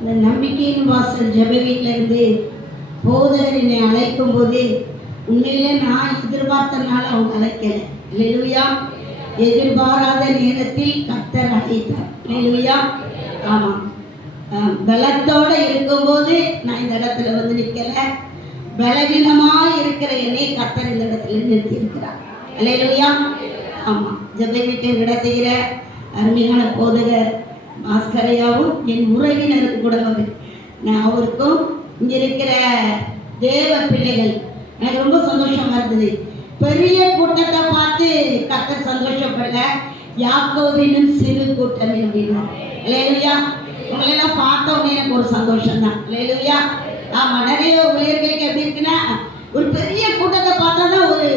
இந்த நம்பிக்கையின் வாசல் ஜெப வீட்டிலிருந்து போதகர் என்னை அழைக்கும் போது உண்மையிலே நான் எதிர்பார்த்தனால அவங்க அழைக்கல. அல்லேலூயா. எதிர்பாராத நேரத்தில் கர்த்தர் அழைத்தார். அல்லேலூயா. ஆமாம், பலத்தோடு இருக்கும்போது நான் இந்த இடத்துல வந்து நிற்கல. பலவீனமாக இருக்கிற என்னை கர்த்தர் இந்த இடத்துல நிறுத்தி இருக்கிறார். அல்லேலூயா. ஆமாம், ஜெப வீட்டை நடத்துகிற அருமையான போதகர் பாஸ்கரையாவும் என் உறவினருக்கு கூட நான் அவருக்கும் இங்கே இருக்கிற தேவ பிள்ளைகள் எனக்கு ரொம்ப சந்தோஷமா இருந்தது. பெரிய கூட்டத்தை பார்த்து கர்த்தர் சந்தோஷப்படல, யாக்கோபினும் சிறு கூட்டம் அப்படின்னா. அல்லேலூயா. உங்களெல்லாம் பார்த்த உடனே எனக்கு ஒரு சந்தோஷம் தான். அல்லேலூயா. ஆமாம், நிறைய ஊழியர்களுக்கு எப்படி இருக்குன்னா ஒரு பெரிய கூட்டத்தை பார்த்தா தான் ஒரு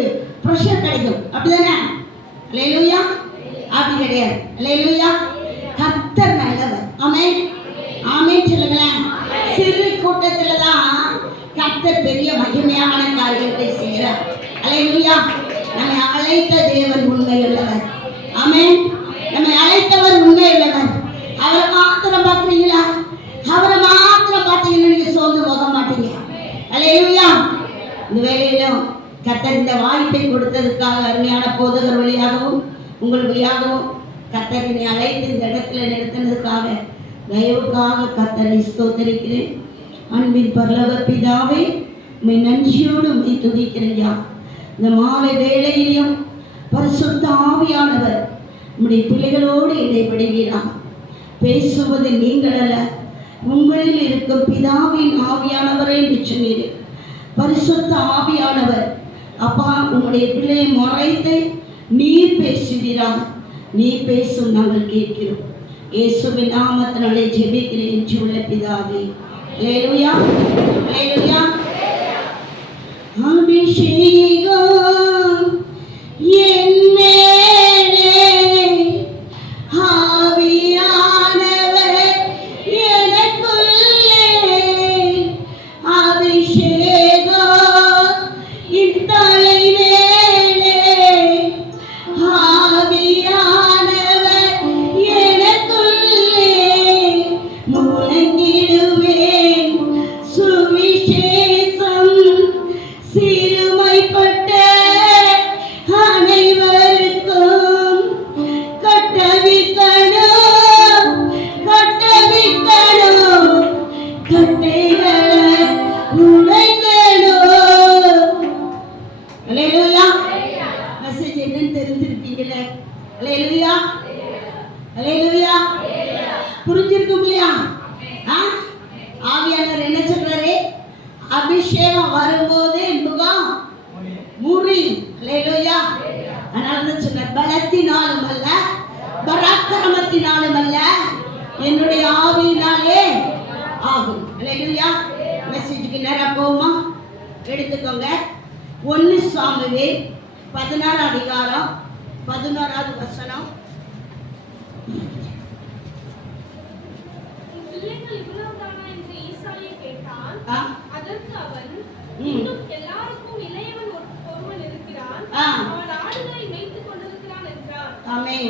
ப்ரெஷர் கிடைக்கும், அப்படிதானே? அல்லேலூயா. அப்படி கிடையாது. அல்லேலூயா. கர்த்தர் நல்லவர். ஆமென், ஆமென் சொல்லுங்களேன். சிறு கூட்டத்துல தான் கர்த்தர் பெரிய மகிமையான காரியத்தை செய்கிறார். அல்லேலூயா. நம்மை அழைத்த தேவன் உண்மையுள்ளவர். ஆமென். நம்மை அழைத்தவர் உண்மையுள்ளவர். அவரை மாத்திரம் பார்க்குறீங்களா? அவரை மாத்திரம் பார்த்தீங்கன்னா நீங்க சோர்ந்து போக மாட்டீங்க. அல்லேலூயா. இந்த வேலையிலும் கர்த்தர் இந்த வாய்ப்பை கொடுத்ததுக்காக அருமையான போதகர் வழியாகவும் உங்கள் வழியாகவும் கர்த்தரை அழைத்து இந்த இடத்துல நிறுத்தினதுக்காக தயவுக்காக கர்த்தரை ஸ்தோத்திரிக்கிறேன். அன்பின் பரலோக பிதாவே, உம்மை நன்றியோடு உம்மை துதிக்கிறேன். இந்த மாலை வேளையிலும் பரிசுத்த ஆவியானவர் உம்முடைய பிள்ளைகளோடு இடைபடுகிறார். பேசுவது நீங்கள் அல்ல, உங்களில் இருக்கும் பிதாவின் ஆவியானவரே என்று சொன்னீர். பரிசுத்த ஆவியானவர் அப்பா உம்முடைய பிள்ளையை மறைத்து நீர் பேசுகிறார். நீ பேசும் நாங்கள் கேட்கிறோம். இயேசுவின் நாமத்தினாலே ஜெபிக்கிறேன் ஜீவனுள்ள பிதாவே. அல்லேலூயா. அல்லேலூயா. அபிஷேகம் என் மேலே, ஆவியானவர் எனக்குள்ளே, அபிஷேகம் என் தலை மேலே, ஆவியானவர் எனக்குள்ளே, முழங்கிடுவேன் சுவிசேஷம் சிறுமைப்பட்ட அனைவருக்கும் கட்டவிக்கணும், கட்டவிக்கணும், கட்டைகளை உடைக்கணும். அல்லேலூயா. மெசேஜ் என்னன்னு தெரிஞ்சிருப்பீங்களே. அல்லேலூயா. அல்லேலூயா. புரிஞ்சிருக்கும் இல்லையா? ஆவியானவர் என்ன சொல்றாரு? அபிஷேகம் வரும்போது முகம் முறி. அல்லேலூயா. அதனால தான் சொன்னார், பலத்தினாலும் அல்ல பராக்கிரமத்தினாலும் அல்ல என்னுடைய ஆவியினாலே ஆகும். அல்லேலூயா. மெசேஜுக்கு நேரம் போகுமா? எடுத்துக்கோங்க. 1 சாமுவேல் 16 அதிகாரம் 11வது வசனம். அதற்கு அவன், இன்னும் எல்லாருக்கும் இளையவன் ஒருவன் இருக்கிறான், அவன் ஆடுகளை மேய்த்துக் கொண்டிருக்கிறான் என்றான்.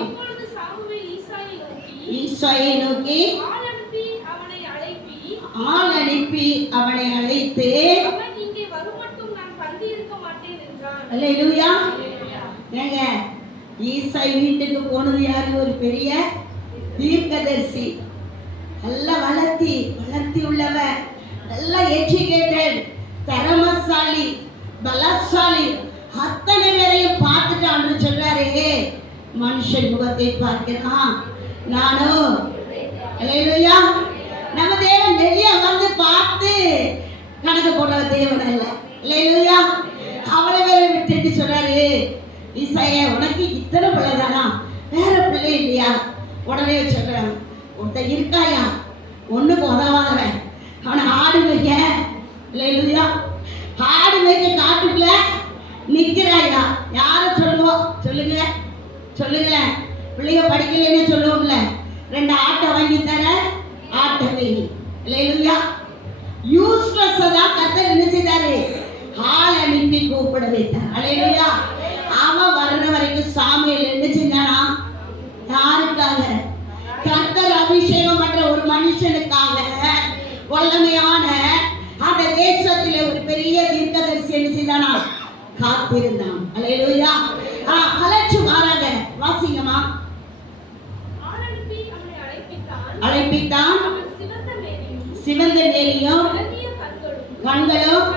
அப்பொழுது சாமுவேல் ஈசாயை நோக்கி ஆள் அனுப்பி அவனை அழைத்து, அவன் இங்கே வருமட்டும் நான் பந்தி இருக்க மாட்டேன் என்றான். அல்லேலூயா. ஏங்க, ஈசாய் வீட்டுக்கு போனது யாரு? ஒரு பெரிய தீர்க்கதரிசி. நல்ல வளர்த்தி உள்ளவன், நல்ல எஜுகேட்டட், திறமசாலி, பலசாலி, அத்தனை பேரையும் பார்த்துட்டான்னு சொல்றாரு. மனுஷன் முகத்தை பார்க்கிறான், நானோ. அல்லேலூயா. நம்ம தேவன் வெளியே வந்து பார்த்து கணக்கு போடுற தேவன் அல்ல. அல்லேலூயா. அவளை வேற விட்டுட்டு சொல்றாரு, ஈசாயா உனக்கு இத்தனை பிள்ளை தானா, வேற பிள்ளை இல்லையா? உடனே சொல்றான், ஒருத்தன் இருக்காயா, ஒண்ணுக்கு உதவாதவன், அவனை ஆடு வைக்க. அல்லேலூயா. ஆடு வைக்க காட்டுக்குள்ள நிக்கிறாயா? யார சொல்லுவோம்? சொல்லுங்க சொல்லுங்க. பிள்ளைங்க படிக்கலன்னு சொல்லுவோம்ல, 2 ஆட்டை வாங்கி தர, ஆட்டை வை. அல்லேலூயா. யூஸ்லெஸ் தான் கர்த்தர் என்ன செய்தாரு? ஆள் அனுப்பி கூப்பிட வைத்தார். அல்லேலூயா. அவன் வர்ற வரைக்கும் சாமுவேல் என்ன செஞ்சானா? யாருக்காக? கர்த்தர் அபிஷேகம் பண்ற ஒரு மனுஷனுக்காக வல்லமையான அந்த தேசத்திலே ஒரு பெரிய தீர்க்கதரிசி என்ன செய்தானா? காத்திருந்தான். அல்லேலூயா. அழைச்சு மாறாங்க. வாசிங்கம்மா. அழைப்பித்தான், சிவந்த மேனியும் கண்களும்.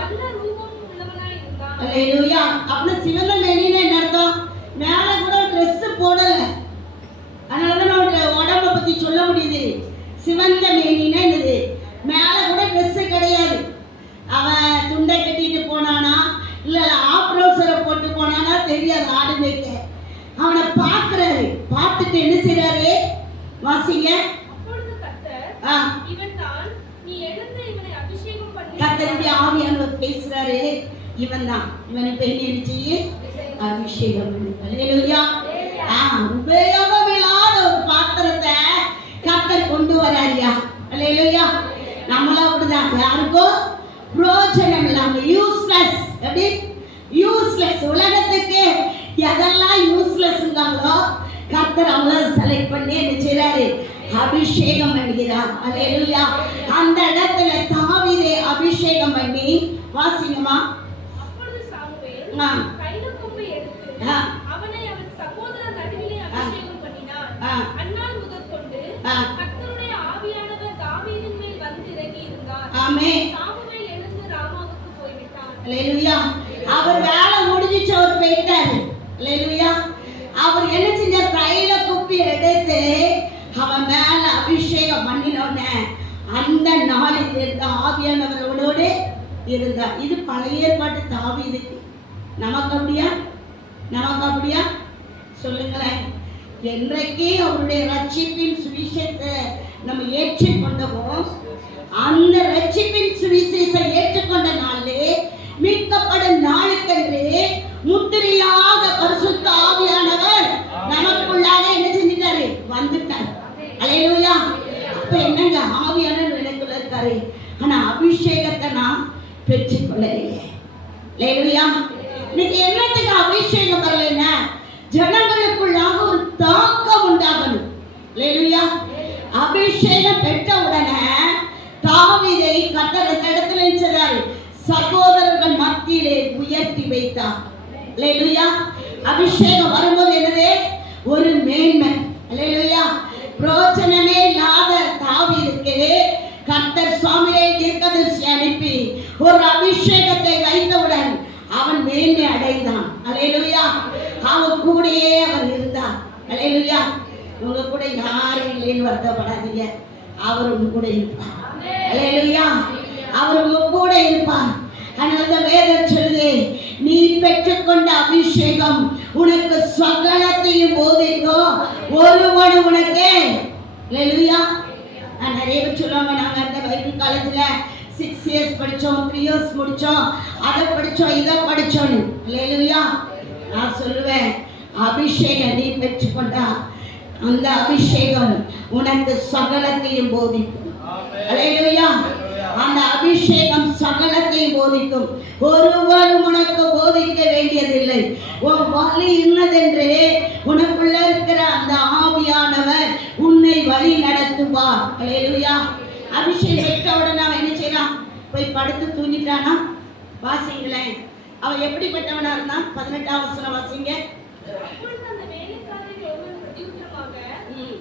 அல்லேலூயா. அப்படின்னா சிவந்த மேனின்னு என்ன அர்த்தம்? மேல கூட ட்ரெஸ் போடல, அதனாலதான் உடம்ப பத்தி சொல்ல முடியுது. சிவந்த மேனின்னா என்னது? மேல கூட ட்ரெஸ் கிடையாது. அவன் துண்டை கட்டிட்டு போனானா இல்ல ஆப்ரோசரை போட்டு போனானா தெரியாது. ஆடு மேய்க்க அவனை பார்க்கிறாரு. பார்த்துட்டு என்ன செய்யறாரு? வாசிங்க. கர்த்தருடைய ஆவியானவர் பேசுறாரு. இவன் தான், இவனை பெண்ணி அபிஷேகம் பண்ணு. அல்லேலூயா. உபயோகமில்லாத ஒரு பாத்திரத்தை கர்த்தர் கொண்டு வராரியா. அல்லேலூயா. நம்மளா அப்படிதான், யாருக்கும் பிரயோஜனம் இல்லாம யூஸ்லெஸ். எப்படி யூஸ்லெஸ்? உலகத்துக்கு எதெல்லாம் யூஸ்லெஸ்ங்காங்களோ கர்த்தர் அவங்கள செலக்ட் பண்ணி என்ன செய்றாரு? அபிஷேகம் பண்ணுகிறார். அல்லேலூயா. அந்த இடத்துல தாவீதை அபிஷேகம் பண்ணி. வாசிங்கம்மா. அப்பொழுது சாமுவேல் கையில கொம்பை எடுத்து அவனை அவன் சகோதரர் நடுவிலே அபிஷேகம் பண்ணினார். அந்நாள் முதற்கொண்டு கர்த்தருடைய ஆவியானவர் தாவீதின் மேல் வந்து இறங்கி இருந்தார். ஆமென். சாமுவேல் எழுந்து ராமாவுக்கு போய் விட்டார். அல்லேலூயா. அவர் வேலை முடிஞ்சிச்சு, அவர் போயிட்டாரு. அல்லேலூயா. அவர் என்ன செஞ்சார்? கையில குப்பி எடுத்து அவன் மேல அபிஷேகம் பண்ணினோன்னு அந்த நாளில் இருந்த ஆவியானவரோடு இருந்தார். இது பழைய ஏற்பாட்டு தாவீதுக்கு. நமக்கு அப்படியா? நமக்கு அப்படியா? சொல்லுங்களேன். என்றைக்கு அவருடைய ரட்சிப்பின் சுவிசேஷத்தை நம்ம ஏற்றுக்கொண்டவோ அந்த ரட்சிப்பின் சுவிசேஷம் ஏற்றுக்கொண்ட நாளே மீட்கப்படும் நாளுக்கென்று முத்திரையாக பரிசுத்த ஆவியானவர் நமக்குள்ளாக என்ன செஞ்சிட்டாரு? வந்துட்டார். அல்லேலூயா. அப்ப என்னங்க? ஆவியானவர் எனக்குள்ள இருக்காரு. ஆனா அபிஷேகத்தை நான் பெற்றுக்கொள்ளலையே. அல்லேலூயா. இன்னைக்கு என்னத்துக்கு அபிஷேகம் வரலைன்னா ஜனங்களுக்குள்ளாக ஒரு தாக்கம் உண்டாகணும். அல்லேலூயா. அபிஷேகம் பெற்ற உடனே தாவீதை கர்த்தர் அந்த இடத்துல நினைச்சாரு, சகோதரர்கள் மத்தியிலே உயர்த்தி வைத்தார். அல்லேலூயா. அபிஷேகம் வரும்போது என்னது? ஒரு மேன்மை. அல்லேலூயா. பிரயோஜனமே இல்லாத தாவீதுக்கு கர்த்தர் சாமுவேல் தீர்க்கதரிசி அனுப்பி ஒரு அபிஷேகத்தை வைத்தவுடன் அவன் மேன்மை அடைந்தான். அல்லேலூயா. அவன் கூடயே அவர் இருந்தார். அல்லேலூயா. உங்க கூட யாரும் இல்லைன்னு வருத்தப்படாதீங்க. அவர் உங்க கூட இருப்பார். அல்லேலூயா. அவர் உங்க கூட இருப்பார். அதனால வேதம் சொல்லுது, நீ பெற்றுக்கொண்ட அபிஷேகம் உனக்கு சகலத்தையும் போதிக்கும், ஒருவன் உனக்கு. அல்லேலூயா. நான் நிறைய பேர் சொல்லுவாங்க, நாங்க அந்த பைபிள் காலேஜ்ல 6 years படிச்சோம், 3 years முடிச்சோம், அதை படிச்சோம், இதை படிச்சோம். அல்லேலூயா. நான் சொல்லுவேன், அபிஷேகம் நீ பெற்றுக்கொண்டா அந்த அபிஷேகம் உனக்கு சகலத்தையும் போதிக்கும். அல்லேலூயா. அந்த அபிஷேகம் சகலத்தையும் போதிக்கும். ஒருவரும் உனக்கு போதிக்க வேண்டியதில்லை. உன் வழி இன்னதென்று உனக்குள்ள இருக்கிற அந்த ஆவியானவர் உன்னை வழி நடத்துவார். அல்லேலூயா. அபிஷேகம் பெற்ற உடனே அவன் என்ன செய்யறான்? போய் படுத்து தூங்கிட்டானா? வாசிங்களேன். அவன் எப்படிப்பட்டவனா இருந்தான்? 18ஆம் வசனம் வாசிங்க.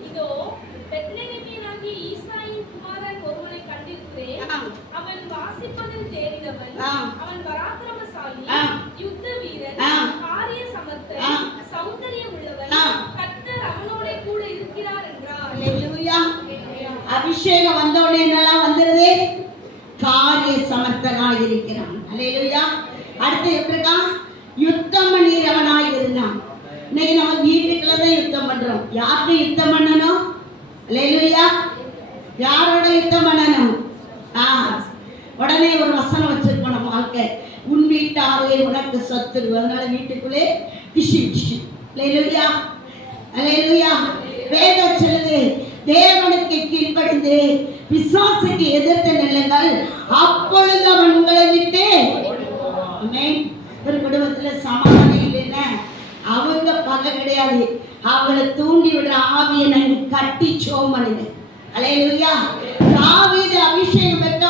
இதோ பெத்லெகேமியனாகிய ஈசாயின் குமாரன் ஒருவனை கண்டிருக்கிறேன். அவன் வாசிப்பதில் தேறினவன், அவன் பராக்கிரமசாலி, யுத்த வீரன், காரிய சமர்த்தன், சௌந்தரியம் உள்ளவன், கர்த்தர் அவனோட கூட இருக்கிறார் என்றார். அல்லேலூயா. அபிஷேகம் வந்த உடனே என்னெல்லாம் வந்துருது? காரிய சமர்த்தனாய் இருக்கிறான். அல்லேலூயா. அடுத்து எப்படி இருக்கான்? யுத்தம் பண்ணுகிறவனாய் இருந்தான். இன்னைக்கு நம்ம வீட்டுக்குள்ள தான் யுத்தம் பண்றோம். யாருக்கு யுத்தம் பண்ணணும்? அல்லேலூயா. யாரோட யுத்தம் பண்ணணும்? உடனே ஒரு வசனம் வச்சிருப்போம் நம்ம வாழ்க்கை, உன் வீட்டாரே உனக்கு சத்துரு. அதனால வீட்டுக்குள்ளே கிஷி கிஷி. அல்லேலூயா. அல்லேலூயா. வேதம் சொல்லுது, தேவனுக்கு கீழ்ப்படிந்து பிசாசுக்கு எதிர்த்து நில்லுங்கள், அப்பொழுது அவன் உங்களை விட்டு. ஒரு குடும்பத்துல சமாதானம் இல்லைன்னா அவங்க பகை கிடையாது, அவங்களை தூண்டி விடுற ஆவியை நாங்கள் கட்டி சோம் பண்ணுங்க. அல்லேலூயா. தாவீது அபிஷேகம் பெற்ற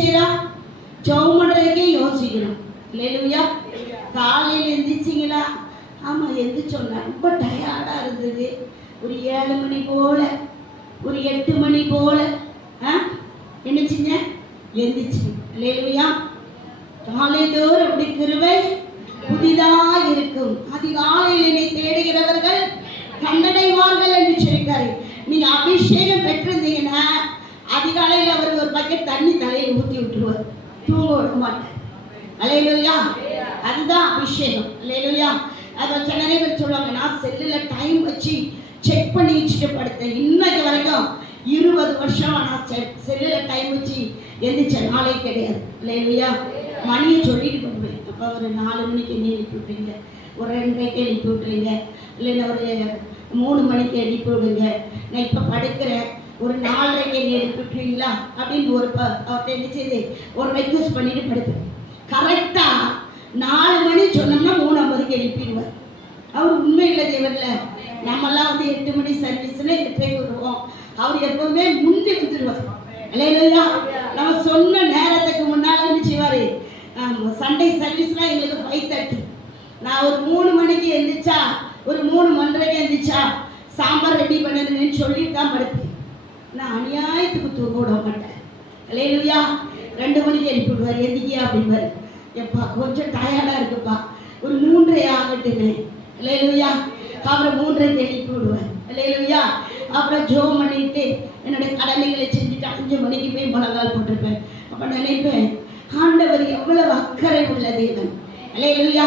செய்யறோம்? ஜெபம் பண்றதுக்கே யோசிக்கணும். இல்லையா? காலையில் எந்திரிச்சிங்களா? ஆமாம், எந்திரிச்சோன்னா ரொம்ப டயர்டாக இருந்தது. ஒரு 7 மணி போல், ஒரு 8 மணி போல் என்னச்சிங்க எந்திரிச்சு. இல்லையா? காலையிலோர் அப்படி கிருபை புதிதாக இருக்கும். அதிகாலையில் என்னை தேடுகிறவர்கள் கண்ணடைவார்கள் என்று சொல்லியிருக்காரு. நீங்க அபிஷேகம் பெற்றிருந்தீங்கன்னா அதிகாலையில் அவர் ஒரு பக்கெட் தண்ணி தலையில் ஊற்றி விட்டுருவார், தூங்க விட மாட்டார். அல்லேலூயா, அதுதான் அபிஷேகம். அல்லேலூயா. அதை நிறைய பேர் சொல்லுவாங்க, நான் செல்லில் டைம் வச்சு செக் பண்ணி வச்சுட்டு படுத்தேன். இன்னைக்கு வரைக்கும் 20 வருஷம் நான் செல்லில் டைம் வச்சு எந்திரிச்ச நாளே கிடையாது. அல்லேலூயா. மணியை சொல்லிட்டு பண்ணுவேன். அப்போ ஒரு 4 மணிக்கு நீ எழுப்பி விட்றீங்க, ஒரு 2:30க்கு எழுப்பி விட்றீங்க, இல்லைன்னா ஒரு 3 மணிக்கு எழுப்பி விடுங்க, நான் இப்போ படுக்கிறேன், ஒரு 4:30க்கு நீ எழுப்பி விட்றீங்களா அப்படின்னு அவர்கிட்ட என்ன செய்து ஒரு ரெக்வஸ்ட் பண்ணிட்டு படுப்பேன். கரெக்டாக 4 மணி சொன்னோம்னா 3:50க்கு எழுப்பிடுவார். அவர் உண்மையில்லை தேவரில். நம்மெல்லாம் 8 மணி சர்வீஸ்ல 8:30 வருவோம். அவர் எப்பவுமே முந்தி வந்துடுவார். இல்லையா? நம்ம சொன்ன நேரத்துக்கு முன்னால் என்ன செய்வார்? சண்டே சர்வீஸ்லாம் எங்களுக்கு 5:30. நான் ஒரு 3 மணிக்கு எழுந்திரிச்சா, ஒரு 3:30க்கு எழுந்திரிச்சா சாம்பார் ரெடி பண்ணணுன்னு சொல்லிட்டு தான் படுப்பேன். நான் அநியாயத்துக்கு தூங்க விட மாட்டேன். இல்லையா? 2 மணிக்கு எழுப்பி விடுவார், எந்திக்கியா அப்படின்பாரு. எப்பா கொஞ்சம் டயர்டாக இருக்குப்பா, ஒரு 3:30 ஆகட்டுமே. இல்லையா? அப்புறம் 3:30க்கு எழுப்பி விடுவேன். இல்லையா? அப்புறம் ஜோம் பண்ணிட்டு என்னுடைய கடமைகளை செஞ்சுட்டு 5 மணிக்கு போய் முழங்கால் போட்டிருப்பேன். அப்போ நினைப்பேன், ஆண்டவர் எவ்வளவு அக்கறை உள்ள தேவன். இல்லையா?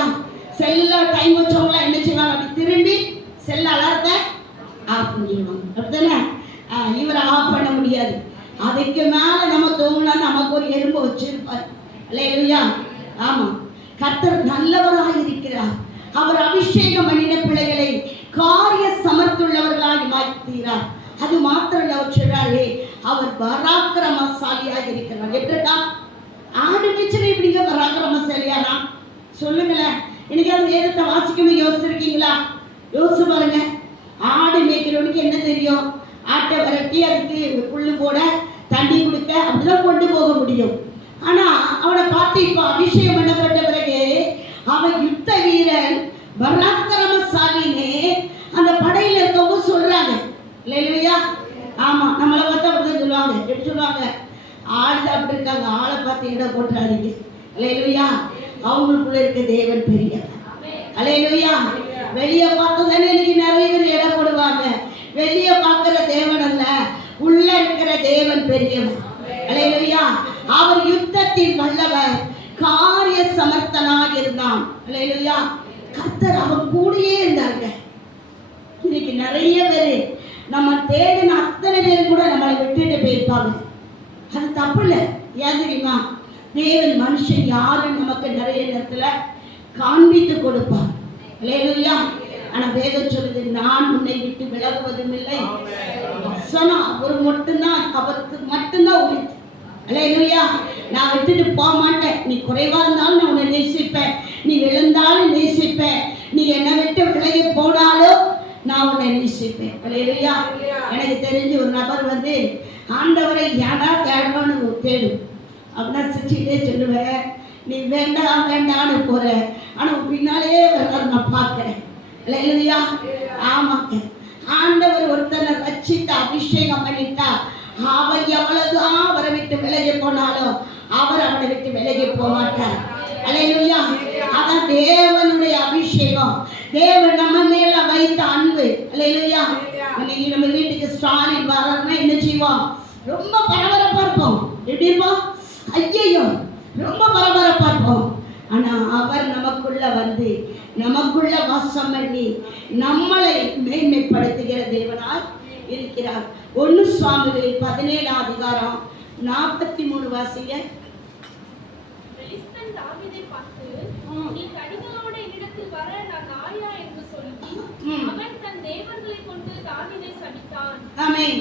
செல்ல டைம் வச்சவங்களாம் என்ன செய்வாங்க? அப்படி திரும்பி செல்ல அலாரத்தை ஆஃப் பண்ணிடுவாங்க. அப்படித்தானே? இவரை ஆஃப் பண்ண முடியாது. அதுக்கு மேலே நம்ம தூங்கினா நமக்கு ஒரு எறும்பு வச்சிருப்பார். இல்லையா? ஆமாம், கர்த்தர் நல்லவராக இருக்கிறார். அவர் அபிஷேகம் பண்ணின பிள்ளைகளை காரிய சமர்த்துள்ளவர்களாக மாற்றுகிறார். அது மாத்திரம் அவர் சொல்றாரு, அவர் பராக்கிரமசாலியாக இருக்கிறார். எப்படிக்கா ஆடு மேய்ச்சல் இப்படிங்க பராக்கிரமசாலியானா? சொல்லுங்களேன். இன்னைக்கு அந்த வேதத்தை வாசிக்கணும் யோசிச்சிருக்கீங்களா? யோசிச்சு பாருங்க. ஆடு மேய்க்கிறவனுக்கு என்ன தெரியும்? ஆட்டை விரட்டி அதுக்கு புல்லு போட தண்ணி கொடுக்க அப்படிதான் கொண்டு போக முடியும். ஆனா அவனை பார்த்து இப்போ அபிஷேகம் பண்ணப்பட்ட பிறகு அவன் யுத்த வீரன், பராக்கிரமசாலினே அந்த படையில இருக்கவங்க சொல்றாங்க. இல்லையா? ஆமா, நம்மளை பார்த்தா அப்படிதான் சொல்லுவாங்க. எப்படி சொல்லுவாங்க? ஆள் அப்படி இருக்காங்க, ஆளை பார்த்து இடம் போட்டுறாதீங்க. இல்லையா? அவங்களுக்குள்ள இருக்க தேவன் பெரியவர். அல்லேலூயா. வெளியே பார்த்து தானே இன்னைக்கு நிறைய பேர் இடம் போடுவாங்க. வெளியே பார்க்கிற தேவன் அல்ல, உள்ள இருக்கிற தேவன் பெரியவர். அல்லேலூயா. அவர் யுத்தத்தில் வல்லவர், காரிய சமர்த்தனாக இருந்தான். அல்லேலூயா. கர்த்தர் அவன் கூடயே இருந்தாங்க. இன்னைக்கு நிறைய பேர் நம்ம தேடின அத்தனை பேரும் கூட நம்மளை விட்டுட்டு போயிருப்பாங்க. அது தப்பு இல்லை. ஏன் தெரியுமா? தேவன் மனுஷன் யாரும் நமக்கு நிறைய நேரத்துல காண்பித்து கொடுப்பார். அல்லேலூயா. ஆனா வேதம் சொல்லுது, நான் உன்னை விட்டு விலகுவதும் இல்லை. வசனம் அவர் மட்டும்தான், அவருக்கு மட்டும்தான் உரித்து. அல்லேலூயா. நான் விட்டுட்டு போக மாட்டேன். நீ குறைவா இருந்தாலும் நான் உன்னை நேசிப்பேன், நீ விழுந்தாலும் நேசிப்பேன், நீ என்னை விட்டு விலகி போனாலும் நான் உன்னை நேசிப்பேன். அல்லேலூயா. எனக்கு தெரிஞ்சு ஒரு நபர் ஆண்டவரை ஏடா தேடணும்னு தேடும். அப்படின்னா சிரிச்சுக்கிட்டே சொல்லுவேன், நீ வேண்டாம் வேண்டான்னு போற, ஆனா பின்னாலே வர்றாரு நான் பார்க்கிறேன். அல்லேலூயா. ஆமாங்க. ஆண்டவர் ஒருத்தனை ரட்சித்து அபிஷேகம் பண்ணிட்டா அவன் எவ்வளவுதான் அவரை விட்டு விலகி போனாலும் அவர் அவனை விட்டு விலகி போக மாட்டார். அல்லேலூயா. அதான் தேவனுடைய அபிஷேகம், தேவன் நம்ம மேல வைத்த அன்பு. அல்லேலூயா. இன்னைக்கு நம்ம வீட்டுக்கு ஸ்டாலின் வர்றாருன்னா என்ன செய்வோம்? ரொம்ப பரபரப்பா இருப்போம். எப்படி இருப்போம்? ஐயோ, ரொம்ப பரபரப்பா இருப்போம். ஆனா அவர் நமக்குள்ள நமக்குள்ள வாசம் பண்ணி நம்மளை மேன்மைப்படுத்துகிற தேவனாய் இருக்கிறார். 1 சாமுவேல் 17ஆம் அதிகாரம் 43 வாசிங்க. பெலிஸ்தன் தாவீதை பார்த்து, நீ கடிகளோடு என்னிடத்தில் வர நான் நாயா என்று சொல்லி அவன் தன் தேவர்களை கொண்டு தாவீதை சபித்தான். ஆமென்.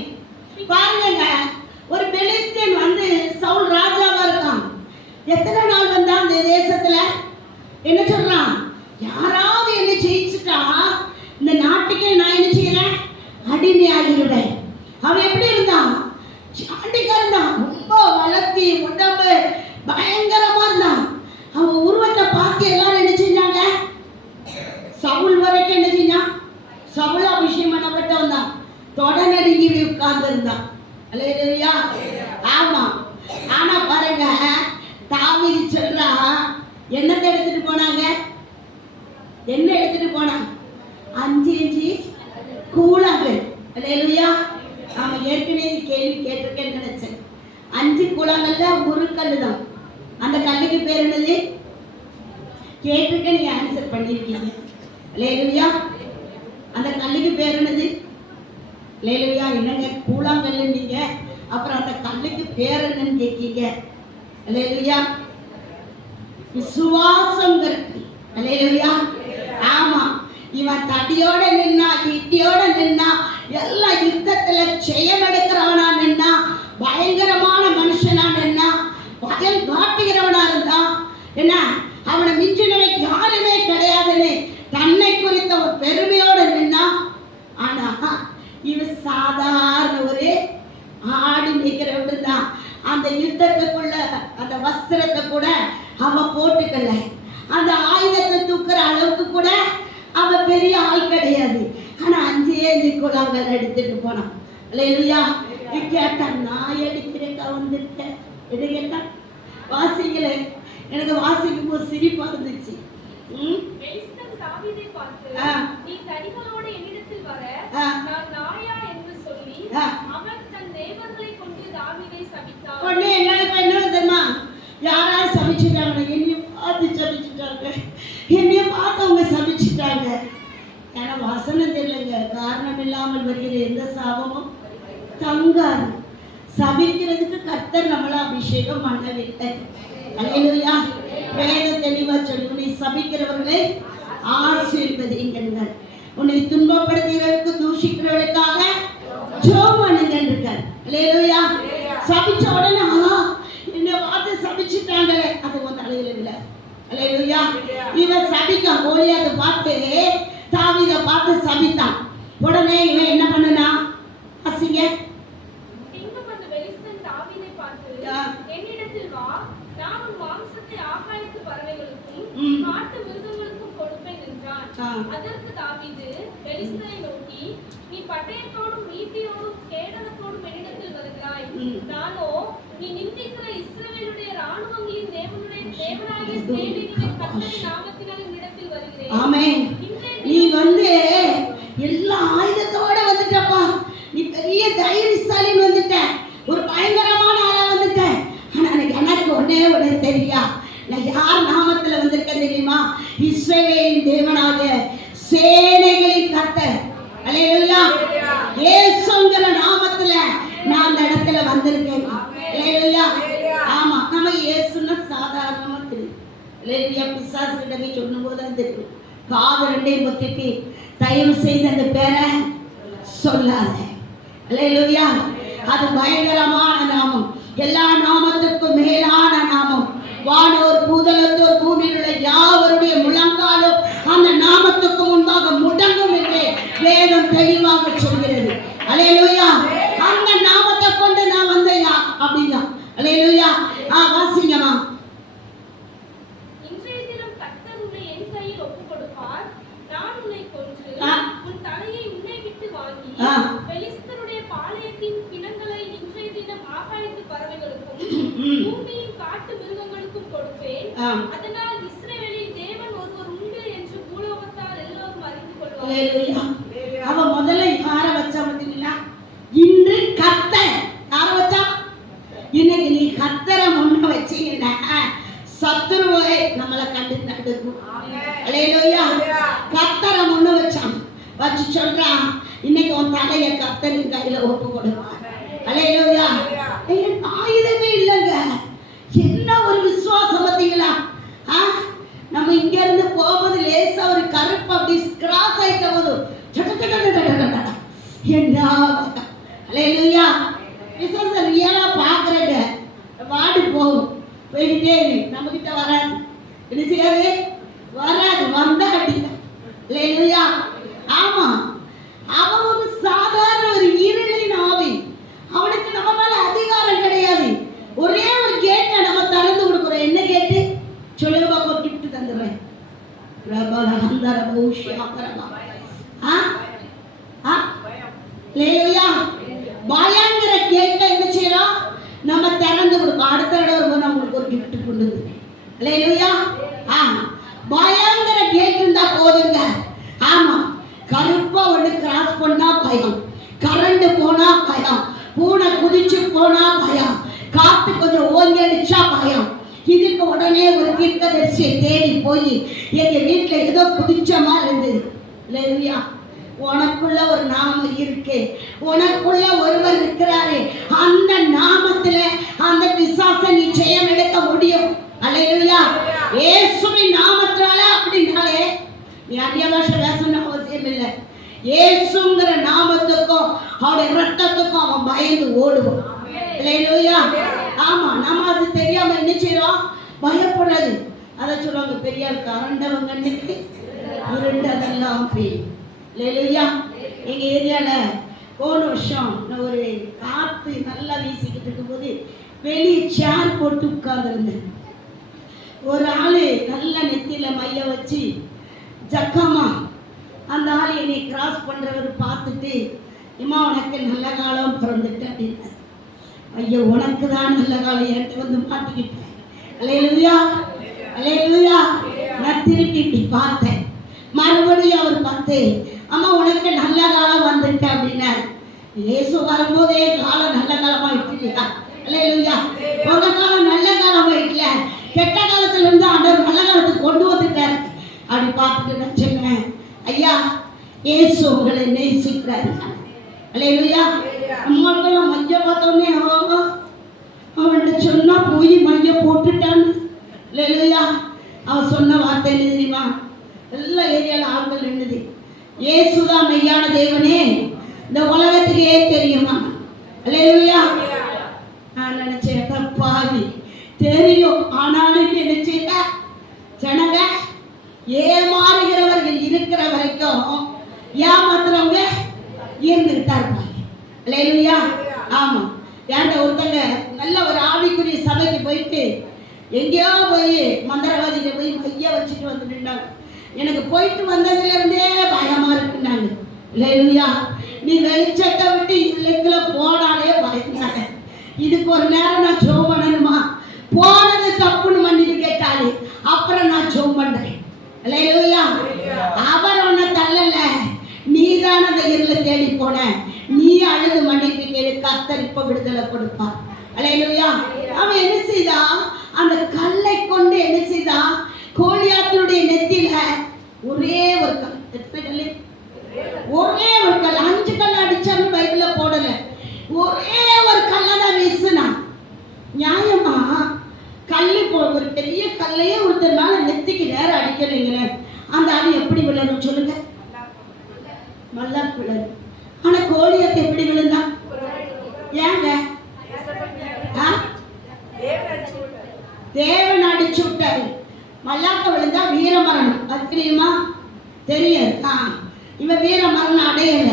பாருங்க, ஒரு பெலிஸ்தன் சவுல் ராஜாவா இருக்கான். எத்தனை நாள் வந்தான் இந்த தேசத்துல? என்ன சொல்றான்? யாராவது என்ன ஜெயிச்சுட்டா இந்த நாட்டுக்கே நான் என்ன செய்யறேன்? அடிமையாகிடுவேன். அவன் எப்படி இருந்தான்? சாண்டிக்கா இருந்தான். ரொம்ப வளர்த்தி உடம்பு பயங்கரமா இருந்தான். அவன் உருவத்தை பார்த்து எல்லாரும் என்ன செஞ்சாங்க? சவுல் வரைக்கும் என்ன செஞ்சான்? சவுல் அபிஷேகம் பண்ணப்பட்டவன் தான். தொடநடுங்கி உட்கார்ந்து இருந்தான். அல்லேலூயா. ஆமா. ஆனா பாருங்க, தாவீது சொல்றா, என்னத்தை எடுத்துட்டு போனாங்க? என்ன எடுத்துட்டு போனாங்க? 5 கூழாங்கல். அல்லேலூயா. நாம ஏற்கனவே கேள்வி கேட்டிருக்கேன்னு நினைச்சேன். 5 கூழாங்கல்ல ஒரு கல்லு தான். அந்த கல்லுக்கு பேர் என்னது? கேட்டிருக்க, நீங்க ஆன்சர் பண்ணிருக்கீங்க. அல்லேலூயா. அந்த கல்லுக்கு பேர் என்னது? அல்லேலூயா. என்னங்க கூழாங்கல்லு நீங்க, அப்புறம் அந்த கல்லுக்கு பேர் என்னன்னு கேட்கீங்க? அல்லேலூயா. விசுவாசம் இருக்கு. அல்லேலூயா. ஆமா. இவன் தடியோட நின்னா, இட்டியோட நின்னா, எல்லா யுத்தத்துல ஜெயம் எடுக்கிறவனா நின்னா, பயங்கரமான மனுஷனா நின்னா, பகல் காட்டுகிறவனா இருந்தான். என்ன, அவனை மிஞ்சினவைக்கு யாருமே கிடையாதுன்னு தன்னை குறித்த ஒரு பெருமையோட நின்னா. ஆனா இவன் சாதாரண ஒரு ஆடு மேய்க்கிறவனு தான். அந்த யுத்தத்துக்குள்ள அந்த வஸ்திரத்தை கூட அவன் போட்டுக்கல. அந்த ஆயுதத்தை தூக்குற அளவுக்கு கூட அவன் பெரிய ஆள் கிடையாது. ஆனா 5 கூழாங்கல் எடுத்துட்டு போனான். அல்லேலூயா. கேட்டான், நான் எடுக்கிறேன் வந்திருக்கேன். என்ன கேட்டான்? வாசிங்களே. எனக்கு வாசிக்கும் போது சிரிப்பா இருந்துச்சு. பெலிஸ்தன் தாவீதை பார்த்து, நீ தடிகளோடு என்னிடத்தில் வர, நான் நாயா என்று சொல்லி, அவன் தன் தேவர்களை கொண்டு தாவீதை சபித்தான். உடனே என்ன தெரியுமா? யாராவது சபிச்சுட்டாங்க, என்னையும் பார்த்து சபிச்சுட்டாங்க, என்னையும் பார்த்து அவங்க சபிச்சுட்டாங்க. ஏன்னா வசனம் தெரியலங்க. காரணம் இல்லாமல் வருகிற எந்த சாபமும் தங்காது. சபிக்கிறதுக்கு கர்த்தர் நம்மள அபிஷேகம் பண்ணவில்லை. அல்லேலூயா. வேதம் தெளிவா சொல்லும், நீ சபிக்கிறவர்களை ஆசீர்வதிங்கள், உன்னை துன்பப்படுத்துகிறவர்களுக்கு தூஷிக்கிறவர்களுக்காக ஜெபம் பண்ணுங்கள் இருக்கார். அல்லேலூயா. சபிச்ச உடனே என்னை பார்த்து சபிச்சுட்டாங்களே, அது உன் தலையில இல்லை. அல்லேலூயா. இவன் சபிக்க கோலியாத்தை பார்த்து தாவீதை பார்த்து சபித்தான். உடனே இவன் என்ன பண்ணனா? அசிங்க என்னிடத்தில் வா, நான் உன் மாம்சத்தை ஆகாயத்து பறவைகளுக்கும் காட்டு மிருகங்களுக்கும் கொடுப்பேன் என்றான். அதற்கு தாவீது பெலிஸ்தரை நோக்கி, நீ பட்டயத்தோடும் ஈட்டியோடும் கேடகத்தோடும் என்னிடத்தில் வருகிறாய். நானோ நீ நிந்திக்கிற இஸ்ரவேலுடைய ராணுவங்களின் தேவனாகிய சேனைகளுடைய கர்த்தரின் நாமத்தினால் என்னிடத்தில் வருகிறேன். ஆமென். நீ வந்து எல்லா ஆயுதத்தோட வந்துட்டப்பா. நீ பெரிய தைரியசாலின்னு வந்துட்ட, ஒரு பயங்கரமான ஆளா வந்துட்ட. ஆனா எனக்கு ஒண்ணே தெரியா, நான் யார் நாமத்துல வந்திருக்கேன் தெரியுமா? இஸ்ரவேலின் தேவனாகிய சேனைகளின் கர்த்தர். அல்லேலூயா. இயேசுங்கிற நாமத்துல நான் அந்த இடத்துல வந்திருக்கேன். அல்லேலூயா. ஆமா, நம்ம இயேசுன்னா சாதாரணமா தெரியும். அல்லேலூயா. பிசாசு கிட்ட போய் சொல்லும் போது தான் தெரியும். காது 2 பொத்திட்டு தயவு செய்து அந்த பேரை சொல்லாத. அல்லேலூயா. அது பயங்கரமான நாமம், எல்லா நாமத்துக்கும் மேலான நாமம். வானோர் பூதலத்தோர் பூமியில் உள்ள யாவருடைய முழங்காலும் அந்த நாமத்துக்கு முன்பாக முடங்கும் என்று வேதம் தெளிவாக சொல்கிறது. அல்லேலூயா. அந்த நாமத்தை கொண்டு நான் வந்தேயா அப்படின்னா. அல்லேலூயா. வாசிங்கம்மா. இன்றைய தினம் கர்த்தர் உன்னை என் கையில் ஒப்புக் கொடுப்பார். நான் உன்னை கொன்று உன் தலையை உன்னை விட்டு வாங்கி பெலிஸ்தருடைய பாளையத்தின் பிணங்களை இன்றைய தினம் ஆகாயத்து பறவைகளுக்கும் பூமியின் காட்டு மிருகங்களுக்கும் கொடுப்பேன். அதனால் இஸ்ரவேலில் தேவன் ஒருவர் உண்டு என்று பூலோகத்தார் எல்லோரும் அறிந்து கொள்வார்கள். அவன் முதல்ல யார வச்சா பார்த்தீங்களா? இன்று கர்த்தர் யார வச்சா? இன்னைக்கு நீ கர்த்தரை முன்ன வச்சீங்கன்னா சத்துருவை நம்மளை கண்டு நடுக்கும். அல்லேலூயா. கர்த்தரை முன்ன வச்சான், வச்சு சொல்றான், இன்னைக்கு உன் தலையை கர்த்தரின் கையில ஒப்பு கொடுப்பான். அல்லேலூயா. ஆயுதமே இல்லைங்க. என்ன ஒரு விசுவாசம் பார்த்தீங்களா? நம்ம இங்க இருந்து போகும்போது லேசா ஒரு கருப்பு அப்படி கிராஸ் ஆயிட்ட போது என்ன. அல்லேலூயா. விசுவாசம் ரியலா பாக்குறேங்க. வாடி போகும், போயிட்டே நம்ம கிட்ட வராது. என்ன செய்யாது? வராது. வந்தா அப்படின்னா. அல்லேலூயா. ஆமா, அவன் ஒரு சாதாரண ஒரு இருளின் ஆவி. அவனுக்கு நம்ம மேல அதிகாரம் கிடையாது. ஒரே ஒரு கேட்டை நம்ம திறந்து பிரபலந்தர பூஷியாகரமா. ஆ ஆ ஹalleluya. பயங்கர கேட்ட என்ன செய்யறோம்? நம்ம திறந்து கொடுக்க அடுத்த தடவை வரும்போது நம்மளுக்கு ஒரு gift கொண்டு வந்து. ஹalleluya. பயங்கர கேட் இருந்தா போதுங்க. ஆமா, கருப்பா ஒன்று கிராஸ் பண்ணா பயம், கரண்ட் போனா பயம், பூனை குதிச்சு போனா பயம், காத்து கொஞ்சம் ஓங்கி அடிச்சா பயம். இதுக்கு உடனே ஒரு தீர்க்கதரிசியை தேடி போய் எங்க வீட்டுல ஏதோ குதிச்ச மாதிரி இருந்தது. ஹalleluya. உனக்குள்ள ஒரு நாமம் இருக்கு, உனக்குள்ள ஒருவர் இருக்கிறாரு. அந்த நாமத்துல அந்த பிசாசை நீ ஜெயம் எடுக்க முடியும். ஹalleluya. இயேசுவின் நாமத்தால. அப்படினாலே நீ அந்நிய பாஷை பேசணும் அவசியம் இல்லை. இயேசுங்கிற நாமத்துக்கும் அவருடைய ரத்தத்துக்கும் அவன் பயந்து ஓடுவான். ஹalleluya. ஆமா, நம்ம அது தெரியாம என்ன செய்யறோம்? பயப்படாது. அதை சொல்லுவாங்க, பெரியார் கரண்டவங்க இருண்டதெல்லாம் பேய். ஹalleluya. எங்க ஏரியால போன வருஷம் ஒரு காத்து நல்லா வீசிக்கிட்டு இருக்கும்போது வெளியே சேர் போட்டு உட்கார்ந்துருந்தேன். ஒரு ஆளு நல்ல நெத்தியில மைய வச்சு ஜக்கமா அந்த ஆள் என்னை கிராஸ் பண்றவர் பார்த்துட்டு, இம்மா உனக்கு நல்ல காலம் பிறந்துட்டு அப்படின்னா, ஐயோ உனக்கு தான் நல்ல காலம், என்கிட்ட வந்து மாட்டிக்கிட்டேன். ஹalleluya. ஹalleluya. நான் திருப்பி இப்படி பார்த்தேன். மறுபடியும் அவர் பார்த்து, அம்மா உனக்கு நல்ல காலம் வந்துட்டு அப்படின்னா, இயேசு வரும்போதே காலம் நல்ல காலமா இல்லையா? ஹalleluya. உங்க காலம் நல்ல காலமா இல்ல, கெட்ட காலத்துல இருந்து ஆண்டவர் நல்ல காலத்துக்கு கொண்டு வந்துட்டாரு. அப்படி பார்த்துட்டு நான் சொன்னேன், ஐயா இயேசு உங்களை நேசிக்கிறாரு. ஹalleluya. அம்மாக்கெல்லாம் மைய பார்த்தோன்னே அவன்கிட்ட சொன்னா போய் மைய போட்டுட்டான்னு. ஹalleluya. அவன் சொன்ன வார்த்தை என்ன தெரியுமா? எல்லா ஏரியால ஆட்கள் நின்னுது, இயேசுதான் மெய்யான தேவனே இந்த உலகத்துக்கே தெரியுமா? ஹalleluya. நான் நினைச்சேன், பாவி தெரியும், ஆனாலும் என்ன செய்ய ஜனங்க ஏமாறுகிறவர்கள் இருக்கிற வரைக்கும் ஏமாத்துறவங்க இருந்துட்டா இருப்பாங்க. ஹalleluya. ஆமா, ஏன்டா ஒருத்தங்க நல்ல ஒரு ஆவிக்குரிய சபைக்கு போயிட்டு எங்கேயோ போய் மந்திரவாதிகிட்ட போய் மைய வச்சுட்டு வந்து நின்றாங்க. எனக்கு போயிட்டு வந்ததுல இருந்தே பயமா இருக்குன்னாங்க. ஹalleluya. நீ வெளிச்சத்தை விட்டு இல்லத்துல போனாலே பயந்தாங்க. இதுக்கு ஒரு நேரம் நான் ஜெபம் பண்ணணுமா? போனது தப்புன்னு மன்னிப்பு கேட்டாலே அப்புறம் நான் ஜெபம் பண்றேன். ஹalleluya. அவர் உன்னை தள்ளல, நீதான் அந்த இருளை தேடி போன. நீ அழுது மன்னிப்பு கேளு, கர்த்தர் இப்ப விடுதலை கொடுப்பார். ஹalleluya. அவன் என்ன செய்தான்? அந்த கல்லை கொண்டு என்ன செய்தான்? கோலியாத்தினுடைய நெத்தியில ஒரே ஒரு கல், எத்தனை கல்? ஒரே ஒரு கல். 5 கல் அடிச்சான்னு பைபிள்ல போடல, ஒரே ஒரு கல்லை தான் வீசினான். நியாயமா? கல்லு ஒரு பெரிய கல்லையே ஒருத்தர் மேல நெத்திக்கு நேரம் அடிக்கிறீங்களே, அந்த ஆள் எப்படி விழணும் சொல்லுங்க? நல்லா விழணும். ஆனா கோலியாத்தை எப்படி விழுந்தான்? ஏங்க? தேவன் அடிச்சு விட்டாரு. மல்லாக்க விழுந்தா வீரமரணம், அது தெரியுமா? தெரியாது. இவன் வீரமரணம் அடையல,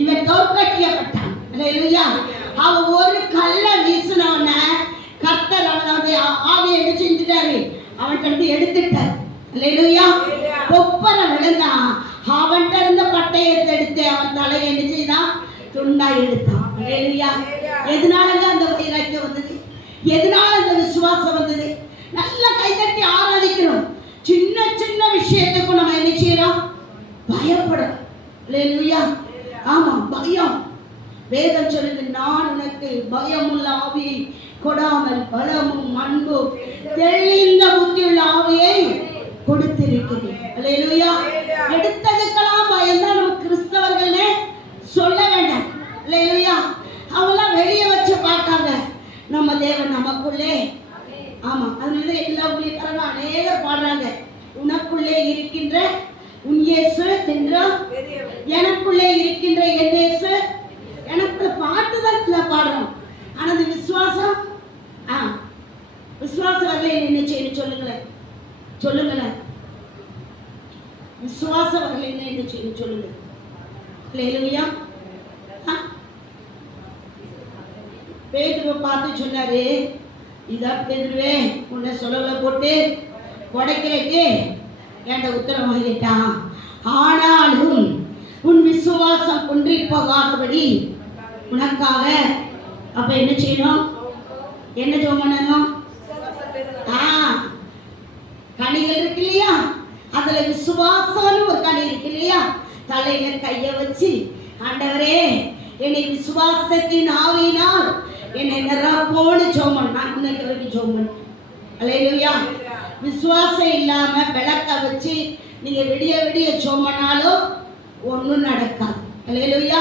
இவன் தோற்கடிக்கப்பட்டான். ஹalleluya. அவன் ஒரு கல்ல வீசினவன கர்த்தர் அவனுடைய ஆவியை என்ன செஞ்சுட்டாரு? அவன்கிட்ட எடுத்துட்டார். ஹalleluya. கொப்பர விழுந்தான். அவன்கிட்ட இருந்த பட்டயத்தை எடுத்து அவன் தலையை என்ன செய்தான்? துண்டா எடுத்தான். ஹalleluya. எதனாலங்க அந்த வைராக்கியம் வந்தது? எதனால அந்த விசுவாசம் வந்தது? நல்ல கைதட்டி ஆராதிக்கிறோம். சின்ன சின்ன விஷயத்துக்கு நம்ம என்ன செய்யறோம்? பயப்படும். ஹalleluya. ஆமா, பயம். வேதம் சொல்லுது, நான் உனக்கு பயமுள்ள ஆவியை கொடாமல் பலமும் அன்பும் தெளிந்த புத்தியுள்ள ஆவியை கொடுத்திருக்கிறேன். ஹalleluya. எடுத்ததுக்கெல்லாம் பயந்தா நம்ம கிறிஸ்தவர்களே சொல்ல வேண்டாம். ஹalleluya. அவங்களாம் வெளியே வச்சு பார்க்காங்க, நம்ம தேவன் நமக்குள்ளே. ஆமா, அதனால எல்லா ஊழியக்காரங்க அநேகர் பாடுறாங்க, உனக்குள்ளே இருக்கின்ற உன் இயேசு என்றும் எனக்குள்ளே இருக்கின்ற என் இயேசு. எனக்கு பாட்டு தான் பாடுறோம், ஆனா அந்த விசுவாசம் விசுவாசம் வரல. என்ன செய்யணும் சொல்லுங்களேன்? சொல்லுங்களேன், விசுவாசம் வரல என்ன செய்யணும் சொல்லுங்க? ஹalleluya. பேதுருவை பார்த்து சொன்னாரு, இதா பேதுருவே, உன்னை சொல்லல போட்டு உடைக்கிறக்கு என்கிட்ட உத்தரவு வாங்கிட்டான். ஆனாலும் உன் விசுவாசம் குன்றி போகாதபடி உனக்காக அப்ப என்ன செய்யணும்? என்ன ஜெபம் பண்ணணும்? கனிகள் இருக்கு இல்லையா, அதுல விசுவாசம்னு ஒரு கனி இருக்கு இல்லையா, தலையில கைய வச்சு ஆண்டவரே என்னை விசுவாசத்தின் ஆவியினால் என்னை நிரப்போன்னு ஜெபம் பண்ணா. இன்னைக்கு வரைக்கும் ஜெபம் பண்ண. அல்லேலூயா. விசுவாசம் இல்லாம விளக்க வச்சு நீங்க விடிய விடிய ஜெபம் பண்ணாலும் ஒன்றும் நடக்காது. அல்லேலூயா.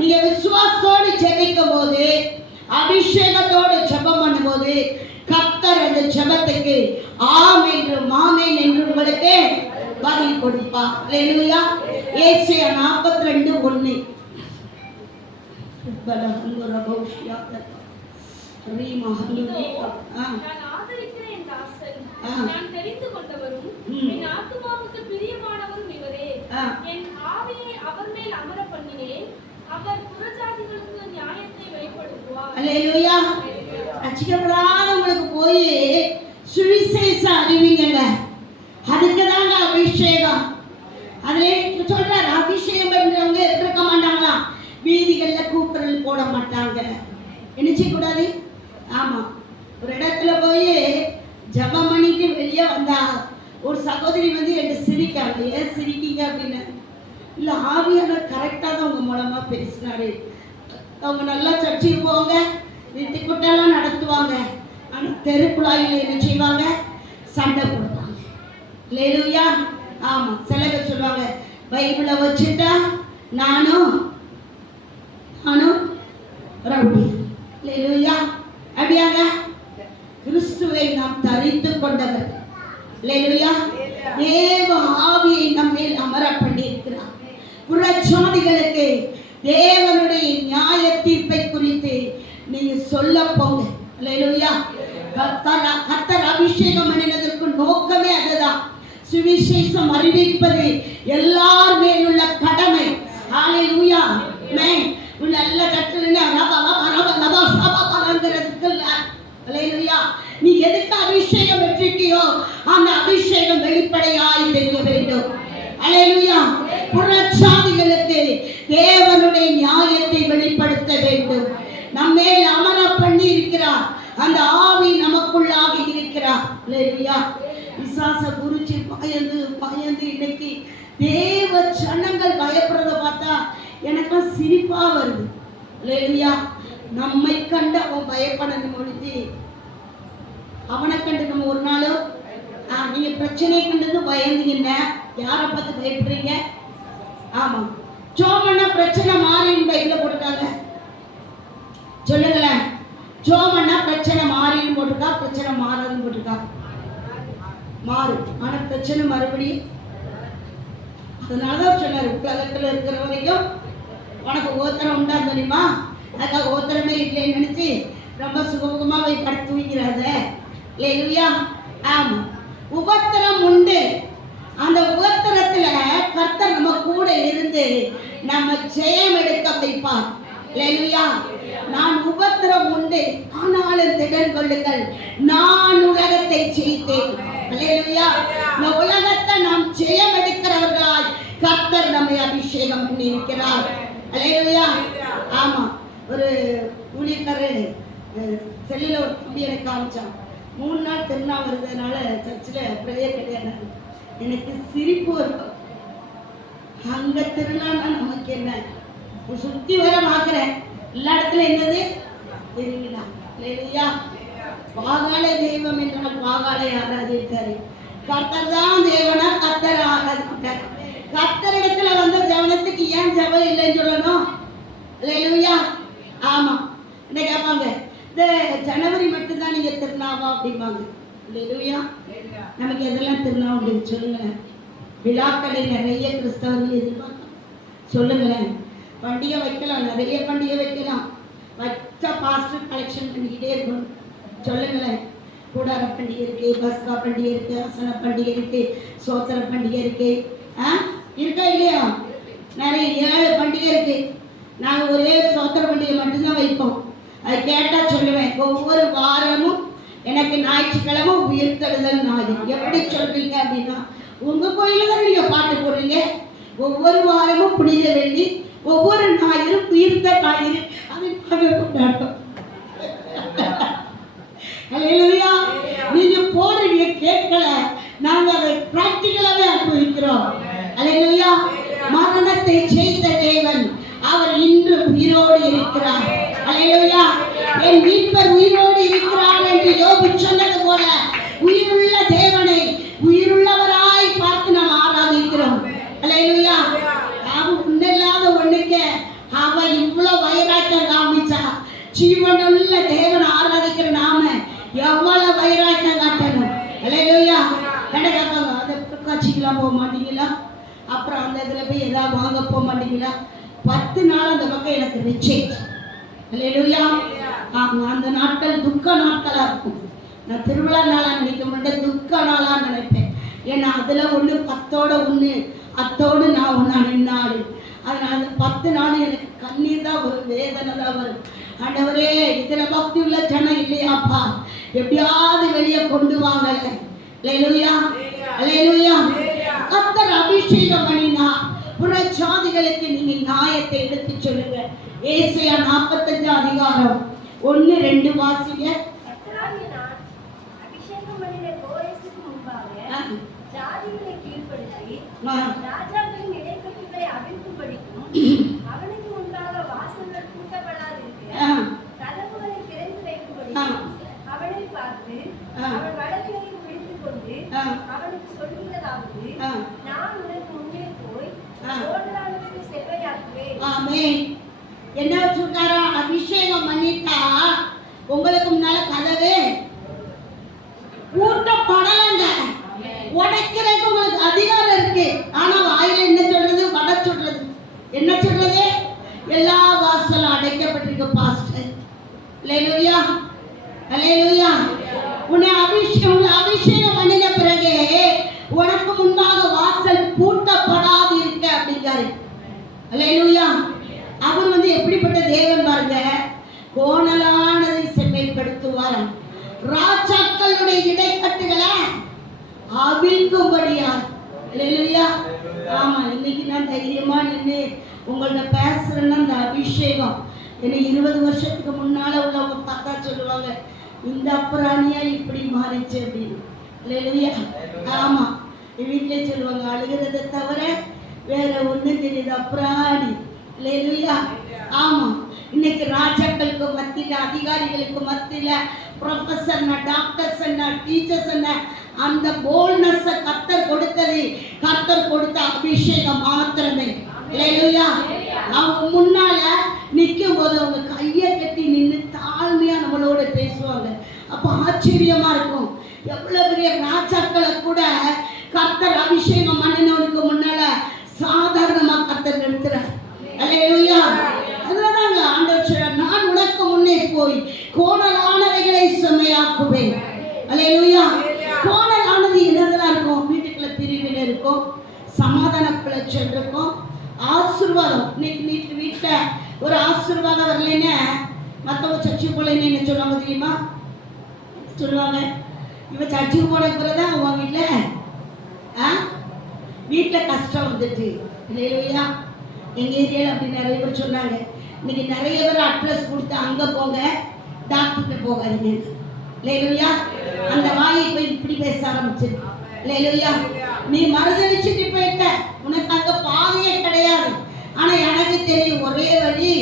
நீங்க விசுவாசத்தோடு ஜெபிக்கும் போது, அபிஷேகத்தோடு ஜெபம் பண்ணும்போது கர்த்தர் அந்த ஜெபத்துக்கு ஆம் என்றும் ஆமென் என்று உங்களுக்கு பதில் கொடுப்பார். அல்லேலூயா. ஏசாயா 42:1. நான் தெரிந்து கொண்டவரும் என் ஆத்துமாவுக்கு பிரியமானவரும் இவரே. என் ஆவியை அவர் மேல் அமர பண்ணினேன். அவர் புறஜாதிகளுக்கு நியாயத்தை வெளிப்படுத்துவார். அல்லேலூயா. ரட்சிக்கப்படாதவங்களுக்கு போய் சுவிசேஷம் அறிவிங்க. அதுக்கு தாங்க அபிஷேகம். அதிலே சொல்றாரு, அபிஷேகம் பண்றவங்க இருக்க மாட்டாங்களா? வீதிகள்ல கூக்குரல் போட மாட்டாங்க. என்ன செய்யக்கூடாது? ஆமா, ஒரு இடத்துல போய் ஜபம் பண்ணிட்டு வெளியே வந்தா ஒரு சகோதரி வந்து என்கிட்ட சிரிக்காங்க. ஏன் சிரிக்கீங்க அப்படின்னு. இல்லை, ஆவியானவர் கரெக்டாக தான் உங்க மூலமா பேசினாரு. அவங்க நல்லா சர்ச்சைக்கு போவாங்க, வீட்டு கூட்டெல்லாம் நடத்துவாங்க. ஆனால் தெருக்குழாயில் என்ன செய்வாங்க? சண்டை போடுவாங்க. அல்லேலூயா. ஆமா, சில பேர் சொல்லுவாங்க, பைபிளை வச்சுட்டா நானும் ரவுடி. அல்லேலூயா. அப்படியாங்க? கிறிஸ்துவை நாம் தரித்து கொண்டவர். அல்லேலூயா. தேவ ஆவியை நம்மேல் அமர பண்ணி இருக்கிறார். புறஜாதிகளுக்கு தேவனுடைய நியாய தீர்ப்பை குறித்து நீங்க சொல்ல போங்க. அல்லேலூயா. கர்த்தர் அபிஷேகம் பண்ணினதற்கு நோக்கமே அதுதான். சுவிசேஷம் அறிவிப்பது எல்லார் மேலுள்ள கடமை. அல்லேலூயா. ஆமென். நல்ல கட்டளைனா நீ எதுக்கு அபிஷேகம் பெற்றிருக்கியோ அந்த அபிஷேகம் வெளிப்படையாய் தெரிய வேண்டும். அல்லேலூயா. புறஜாதிகளுக்கு தேவனுடைய நியாயத்தை வெளிப்படுத்த வேண்டும். நம்மேல் அமர பண்ணி இருக்கிறார். அந்த ஆவி நமக்குள்ளாக இருக்கிறார். அல்லேலூயா. விசாச குறிச்சி பயந்து இன்னைக்கு தேவ ஜனங்கள் பயப்படுறத பார்த்தா எனக்கு சிரிப்பா வருது. அல்லேலூயா. நம்மை கண்டு அவன் பயப்படணும் பொழுது அவனை கண்டு நம்ம ஒரு நாளும் நீங்க பிரச்சனையை கண்டது பயந்தீங்கன்னா யாரை பார்த்து பயப்படுறீங்க? ஆமா, ஜோமன்னா பிரச்சனை மாறின்னு பைபிள்ல போட்டுருக்காங்க. சொல்லுங்களேன். ஜோமன்னா பிரச்சனை மாறின்னு போட்டிருக்கா, பிரச்சனை மாறாதுன்னு போட்டிருக்கா? மாறும். ஆனா பிரச்சனை மறுபடியும். அதனாலதான் சொன்னாரு, உலகத்துல இருக்கிற வரைக்கும் உனக்கு ஓத்திரம் உண்டா தெரியுமா? அதுக்காக ஓத்திரமே இல்லைன்னு நினைச்சு ரொம்ப சுகமுகமா போய் படுத்து வைக்கிறாத. அல்லேலூயா. ஆமா, உபத்திரம் உண்டு. அந்த உபத்திரத்துல கர்த்தர் நம்ம கூட இருந்து நம்ம ஜெயம் எடுக்க வைப்பார். அல்லேலூயா. நான் உபத்திரம் உண்டு ஆனாலும் திடன் கொள்ளுங்கள், நான் உலகத்தை ஜெயித்தேன். அல்லேலூயா. இந்த உலகத்தை நாம் ஜெயம் எடுக்கிறவர்களாய் கர்த்தர் நம்மை அபிஷேகம் பண்ணி இருக்கிறார். அல்லேலூயா. ஆமா, ஒரு ஊழியக்காரர் செல்லில் ஒரு தம்பி எனக்கு காமிச்சான். 3 நாள் திருநா வருதுனால சர்ச்சில் ப்ரேயர் கிடையாது. எனக்கு சிரிப்பு இருக்கும். அங்க திருநாள்னா நமக்கு என்ன, சுத்தி வர பார்க்கிறேன் எல்லா இடத்துல என்னது தெரியுங்களா? இல்லையா? பாகாலை தெய்வம் என்றால் பாகாலை ஆராதித்தாரு. கர்த்தர் தான் தேவனா, கர்த்தர் ஆராதித்தார். கர்த்தர் இடத்துல வந்த ஜவனத்துக்கு ஏன் ஜபம் இல்லைன்னு சொல்லணும்? இல்லையா? ஆமா. என்ன கேட்பாங்க, இந்த ஜனவரி மட்டும்தான் நீங்க திருநாவா அப்படிம்பாங்க. இல்லையா? நமக்கு எதெல்லாம் திருநாவா அப்படின்னு சொல்லுங்களேன். விழாக்களை நிறைய கிறிஸ்தவர்கள் எதிர்பார்க்கலாம். சொல்லுங்களேன். பண்டிகை வைக்கலாம், நிறைய பண்டிகை வைக்கலாம். வச்ச பாஸ்டர் கலெக்ஷன் பண்ணிக்கிட்டே இருக்கணும். சொல்லுங்களேன். கூடார பண்டிகை இருக்கு, பஸ்கா பண்டிகை இருக்கு, அசன பண்டிகை இருக்கு, சோத்திர பண்டிகை இருக்கு. இருக்கா இல்லையா? நிறைய 7 பண்டிகை இருக்கு. நாங்கள் ஒரே சோத்திர பண்டிகை மட்டும்தான் வைப்போம். அது கேட்டால் சொல்லுவேன், ஒவ்வொரு வாரமும் எனக்கு ஞாயிற்றுக்கிழமை உயிர்த்தெழுதல் நாள். எப்படி சொல்றீங்க அப்படின்னா, உங்கள் கோயிலில் தான் நீங்கள் பாட்டு போடுறீங்க. ஒவ்வொரு வாரமும் புனித வெள்ளி, ஒவ்வொரு ஞாயிறும் உயிர்த்த ஞாயிறு, அதை கொண்டாடுறோம். அல்லேலூயா. நீங்க போடுறீங்க, கேட்கல, நாங்க அதை பிராக்டிகலாவே அனுபவிக்கிறோம். அல்லேலூயா. மரணத்தை ஜெயித்த தேவன் அவர் இன்று உயிரோடு இருக்கிறார். அல்லேலூயா. என் மீட்பர் உயிரோடு இருக்கிறார் என்று யோபு சொன்னது போல உயிருள்ள தேவனை உயிருள்ளவராய் பார்த்து நாம் ஆராதிக்கிறோம். அல்லேலூயா. அவன் உன்னில்லாத ஒண்ணுக்கு அவ இவ்வளவு வைராக்கியம் காமிச்சா, ஜீவனுள்ள தேவனை ஆராதிக்கிற நாம எவ்வளவு வைராக்கியம் காட்டணும். அல்லேலூயா. கேட்பாங்க, அந்த காட்சிக்கெல்லாம் போக மாட்டீங்களா, அப்புறம் அந்த இதில் போய் எதாவது வாங்க போக மாட்டீங்களா? 10 நாள் அந்த பக்கம் எனக்கு ரிச்சேஜ். அல்லேலூயா. அந்த நாட்கள் துக்க நாட்களாக இருக்கும். நான் திருவிழா நாளாக நினைக்க மாட்டேன், துக்க நாளாக நினைப்பேன். ஏன்னா அதில் ஒன்று 10ஓட 1 அத்தோடு நான் ஒன்றா நின்னாடு. அதனால் அந்த 10 நாள் எனக்கு கண்ணீர் தான் வரும், வேதனை தான் வரும். ஆண்டவரே, இதில் பக்தி உள்ள ஜனம் இல்லையாப்பா, எப்படியாவது வெளியே கொண்டு வாங்கல. அல்லேலூயா. அல்லேலூயா. கர்த்தர் அபிஷேகம் பண்ணினா புறஜாதிகளுக்கு நீங்க நியாயத்தை எடுத்து சொல்லுங்க. ஏசாயா 45 அதிகாரம் 1-2 வாசிங்க. அபிஷேகம் பண்ணின கோரேசுக்கு முன்பாக ஜாதிகளை கீழ்ப்படுத்தி ராஜாக்களின் இடைக்கட்டுகளை அவிழ்க்கும்படிக்கும் அவனுக்கு முன்பாக வாசல்கள் பூட்டப்படாதிருக்க கதவுகளை திறந்து வைக்கும்படிக்கும் அவனை பார்த்து அவன் வடக்கையும் பிடித்துக் கொண்டு அவனுக்கு சொல்கிறதாவது, நான் உனக்கு முன்னே போய் ஓடுறானுக்கு செவ்வையாக்குவேன். ஆமென். என்ன சொல்றாரா? அபிஷேகம் பண்ணிட்டா உங்களுக்கு முன்னால கதவே பூட்டப்படலங்க. உடைக்கிறதுக்கு உங்களுக்கு அதிகாரம் இருக்கு. ஆனா வாயில என்ன சொல்றது? வட சொல்றது. என்ன சொல்றது? எல்லா வாசலும் அடைக்கப்பட்டிருக்கு பாஸ்டர். அல்லேலூயா. அல்லேலூயா. உன்னை அபிஷேகம் பண்ணின பிறகு உனக்கு முன்பாக வாசல் பூட்டப்படாது இருக்க அப்படிங்காரு. அல்லேலூயா. அவர் எப்படிப்பட்ட தேவன் பாருங்க, கோணலானதை செம்மைப்படுத்துவார், ராஜாக்களுடைய இடைக்கட்டுகளை அவிழ்க்கும்படியார். அல்லேலூயா. ஆமா, இன்னைக்கு நான் தைரியமா நின்று உங்கள்ட்ட பேசுறேன்னா அந்த அபிஷேகம். என்னை 20 வருஷத்துக்கு முன்னால உள்ளவங்க பார்த்தா சொல்லுவாங்க, இந்த அப்புறாணியா இப்படி மாறிச்சு அப்படின்னு. அல்லேலூயா. ஆமா, வீட்டிலே சொல்லுவாங்க, அழுகிறத தவிர வேற ஒண்ணும் தெரியுது அப்புறாணி. அல்லேலூயா. ஆமா, இன்னைக்கு ராஜாக்களுக்கு மத்தியில, அதிகாரிகளுக்கு மத்தியில, ப்ரொஃபஸர், டாக்டர்ஸ், டீச்சர்ஸ், அந்த போல்னஸ் கர்த்தர் கொடுத்தது, கர்த்தர் கொடுத்த அபிஷேகம் மாத்திரமே. அல்லேலூயா. அவங்க முன்னால நிற்கும் போது அவங்க கையை கட்டி நின்று தாழ்மையா நம்மளோட பேசுவாங்க. அப்போ ஆச்சரியமா இருக்கும். எவ்வளவு பெரிய ராஜாக்களை கூட கர்த்தர் அபிஷேகம் பண்ணினவனுக்கு முன்னால சாதாரணமா கர்த்தர் நிறுத்துறார். அல்லேலூயா. அதுதாங்க ஆண்டவர் சொல்றார், நான் உனக்கு முன்னே போய் கோணலானவைகளை செம்மையாக்குவேன். அல்லேலூயா. கோணலானது என்னதெல்லாம் இருக்கும்? வீட்டுக்குள்ள பிரிவினை இருக்கும், சமாதான குலைச்சல் இருக்கும், ஆசீர்வாதம். இன்னைக்கு வீட்டில் ஒரு ஆசீர்வாதம் வரலைன்னு மற்றவங்க சர்ச்சுக்கு போகலன்னு என்ன சொல்லுவாங்க தெரியுமா? சொல்லுவாங்க, இவன் சர்ச்சுக்கு போன பிறகுதான் உன் வீட்டில் கஷ்டம் வந்துட்டு. இல்லையா? எங்கள் ஏரியாவில் அப்படி நிறைய பேர் சொன்னாங்க. இன்னைக்கு நிறைய பேர் அட்ரஸ் கொடுத்து அங்கே போங்க, டாக்டர்கிட்ட போகாதீங்க. இல்லையா? அந்த வாயை போய் இப்படி பேச ஆரம்பிச்சு. இல்லையா? நீ மறுதளிச்சுட்டு போயிட்ட, உனக்கு அங்கே பாதையே கிடையாது. ஆனால் எனக்கு தெரியும் ஒரே வழி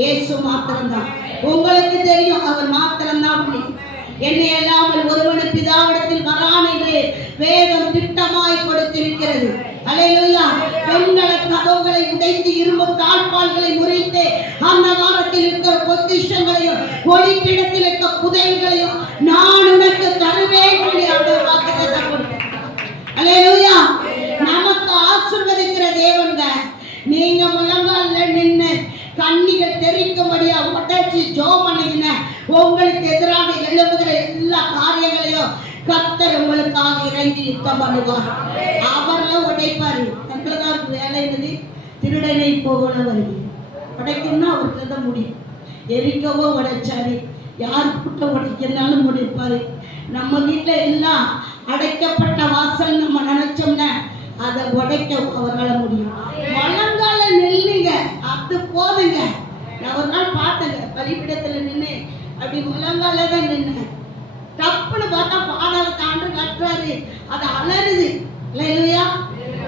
இயேசு மாத்திரம்தான். உங்களுக்கு தெரியும் அவர் மாத்திரம்தான் வழி. என்னை அல்லாமல் ஒருவனு பிதாவிடத்தில் வரான் என்று வேதம் திட்டமாய் கொடுத்திருக்கிறது. அல்லேலூயா. பெண்கள கதவுகளை உடைத்து இரும்பு தாழ்பால்களை முறித்து அந்த காலத்தில் இருக்கிற பொக்கிஷங்களையும் ஒளிப்பிடத்தில் இருக்க புதைகளையும் நான் உனக்கு தருவேன் சொல்லி அவர் வாக்குத்தத்தம் கொடுத்தார். அல்லேலூயா. நமக்கு ஆசீர்வதிக்கிற தேவன்க. நீங்க முழங்கால நின்று கண்ணிகள் தெரிக்கும்படியா உடைச்சி ஜெபம் பண்ணிக்கின உங்களுக்கு எதிராக எழுப்புகிற எல்லா காரியங்களையும் கர்த்தர் உங்களுக்காக இறங்கி யுத்தம் பண்ணுவார். அவரெல்லாம் உடைப்பாரு. நம்மளுக்கு வேலை என்னது? திருடனை போல வருது. உடைக்கணும்னா அவருக்கு தான் முடியும். எரிக்கவோ உடைச்சாரு, யார் கூட்ட உடைக்கனாலும் முடிப்பாரு. நம்ம வீட்டில் எல்லாம் அடைக்கப்பட்ட வாசல் நம்ம நினைச்சோம்னா அதை உடைக்க அவரால் முடியும். முழங்கால நெல்லுங்க, அது போதுங்க. நான் ஒரு நாள் பார்த்தேங்க, பலிபீடத்தில் நின்று அப்படி முழங்கால தான் நின்னேன். தப்புன்னு பார்த்தா பாதாளத்தை ஆண்டு கட்டுறாரு, அது அலறுது. இல்லையா?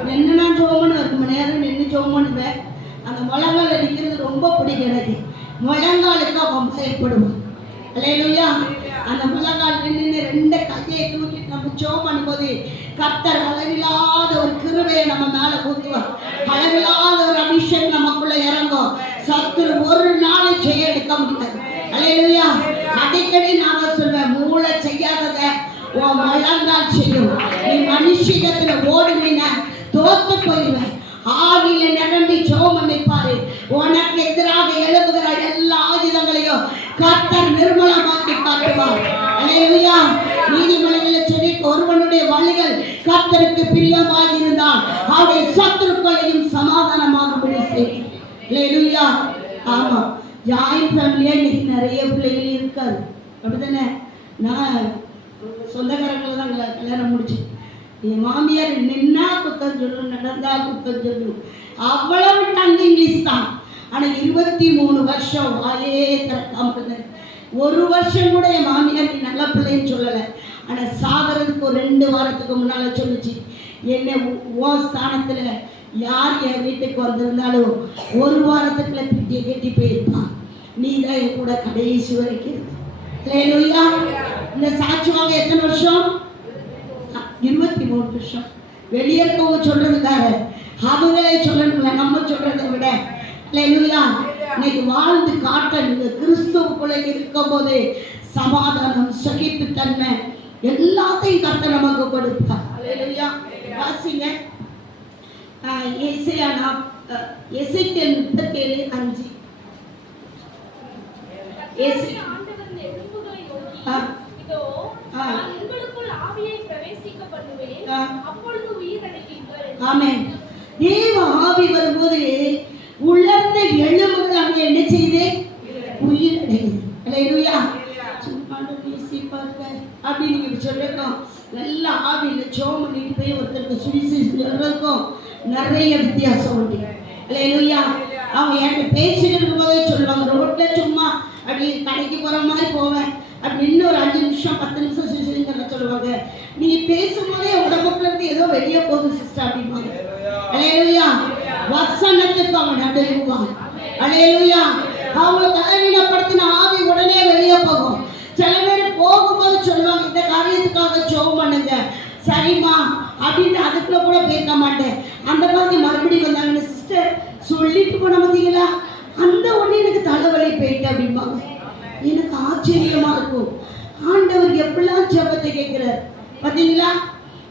நின்று நான் ஜோமனு 1 மணி நேரம் நின்று ஜோம் பண்ணுவேன். அந்த முழங்கால நிற்கிறது ரொம்ப பிடிக்கும் எனக்கு. முழங்காலுக்கு அவன் பயப்படுவான். இல்லையா? அந்த முழங்கால் நின்று 2 கையை தூக்கிட்டு நம்ம ஜோம் பண்ணும்போது கர்த்தர் அளவில்லாத ஒரு கிருபையை நம்ம மேல ஊற்றுவார். அளவில்லாத ஒரு அபிஷேகம் நமக்குள்ள இறங்கும். சத்துரு ஒரு நாளை செய்ய எடுக்க முடியாது. அல்லேலூயா. அடிக்கடி நான் சொல்வேன், மூளை செய்யாதத உன் முழங்கால் செய்யும். நீ மனுஷிகத்துல ஓடுனீன்னா தோத்து போயிடுவேன். ஆவியில நிரம்பி ஜெபம் பண்ணிப்பாரு. உனக்கு எதிராக எழுப்புகிற எல்லா ஆயுதங்களையும் கர்த்தர் நிர்மூலமாக்கி காட்டுவார். அல்லேலூயா. நீதிமொழிகளில் சொல்லி, ஒருவனுடைய வழிகள் கர்த்தருக்கு பிரியமாக இருந்தால் அவருடைய சத்துருக்களையும் சமாதானமாக செய்யும். அல்லேலூயா. ஆமா, ஜாயின்ட் ஃபேமிலியா இன்னைக்கு நிறைய பிள்ளைகள் இருக்காது, அப்படித்தானே? நான் சொந்தக்காரங்களை தான் கல்யாணம் முடிச்சேன். என் மாமியார் நின்னா குத்தம் சொல்லும், நடந்தா குத்தம் சொல்லும், அவ்வளவு டங்கு இங்கிலீஷ் தான். ஆனால் 23 வருஷம் வாயே திறக்காம இருந்தேன். 1 வருஷம் கூட என் மாமியார் நீ நல்ல பிள்ளைன்னு சொல்லலை. ஆனால் சாகிறதுக்கு ஒரு 2 வாரத்துக்கு முன்னால் சொல்லிச்சு, என்னை ஓ ஸ்தானத்தில் யார் என் வீட்டுக்கு வந்திருந்தாலும் 1 வாரத்துக்குள்ள பிட்டியை கட்டி போயிருப்பான். நீ தான் என் கூட கடைசி வரைக்கும். அல்லேலூயா. இந்த சாட்சிவாங்க எத்தனை வருஷம்? 23 வருஷம். வெளியே இருக்கவங்க சொல்றதுக்காக அவங்களே சொல்லணும்ல, நம்ம சொல்றதை விட. அல்லேலூயா. இன்னைக்கு வாழ்ந்து காட்ட நீங்க கிறிஸ்துவுக்குள்ள இருக்கும் போது சமாதானம், சகிப்புத்தன்மை எல்லாத்தையும் கர்த்தர் நமக்கு கொடுப்பார். அல்லேலூயா. வாசிங்க எசேக்கியேல் 37:5. ஆண்டவர் எலும்புகளை நோக்கி, இதோ நான் உங்களுக்குள் ஆவியை பிரவேசிக்க பண்ணுவேன், அப்பொழுது உயிரடைவீர்கள். ஆமென். தேவ ஆவி வரும்போது உலர்ந்த எலும்புகள் அங்கே என்ன செய்யுது? உயிரடையுது. அல்லேலூயா. சும்மா பேசி பாருங்க அப்படின்னு நீங்க சொல்லிருக்கோம். நல்ல ஆவியில ஜெபம் பண்ணிட்டு போய் ஒருத்தருக்கு சுவிசேஷம் சொல்றதுக்கும் நிறைய வித்தியாசம் உண்டு. அல்லேலூயா. அவங்க என்கிட்ட பேசிட்டு இருக்கும் போதே சொல்லுவாங்க, ரோட்ல சும்மா அப்படி கடைக்கு போற மாதிரி போவேன், அப்படி இன்னும் ஒரு 5 நிமிஷம் 10 நிமிஷம் சுவிசேஷம் சொல்லுவாங்க. நீங்க பேசும்போதே உடம்புக்குள்ள இருந்து ஏதோ வெளியே போகுது சிஸ்டர் அப்படிம்பாங்க. அல்லேலூயா. வசனத்துக்கு அவன் நடுங்குவான். அல்லேலூயா. அவங்களை தலைவீனப்படுத்தின ஆவி உடனே வெளியே போகும். சில பேர் போகும்போது சொல்லுவாங்க, இந்த காரியத்துக்காக ஜெபம் பண்ணுங்க, சரிம்மா அப்படின்னு அதுக்குள்ள கூட பேச மாட்டேன். அந்த மாதிரி மறுபடியும் வந்தாங்க, சிஸ்டர் சொல்லிட்டு போன பார்த்தீங்களா, அந்த ஒன்று எனக்கு தலைவலி போயிட்டு அப்படிம்பாங்க. எனக்கு ஆச்சரியமா இருக்கும், ஆண்டவர் எப்படிலாம் ஜெபத்தை கேட்கிறார் பார்த்தீங்களா.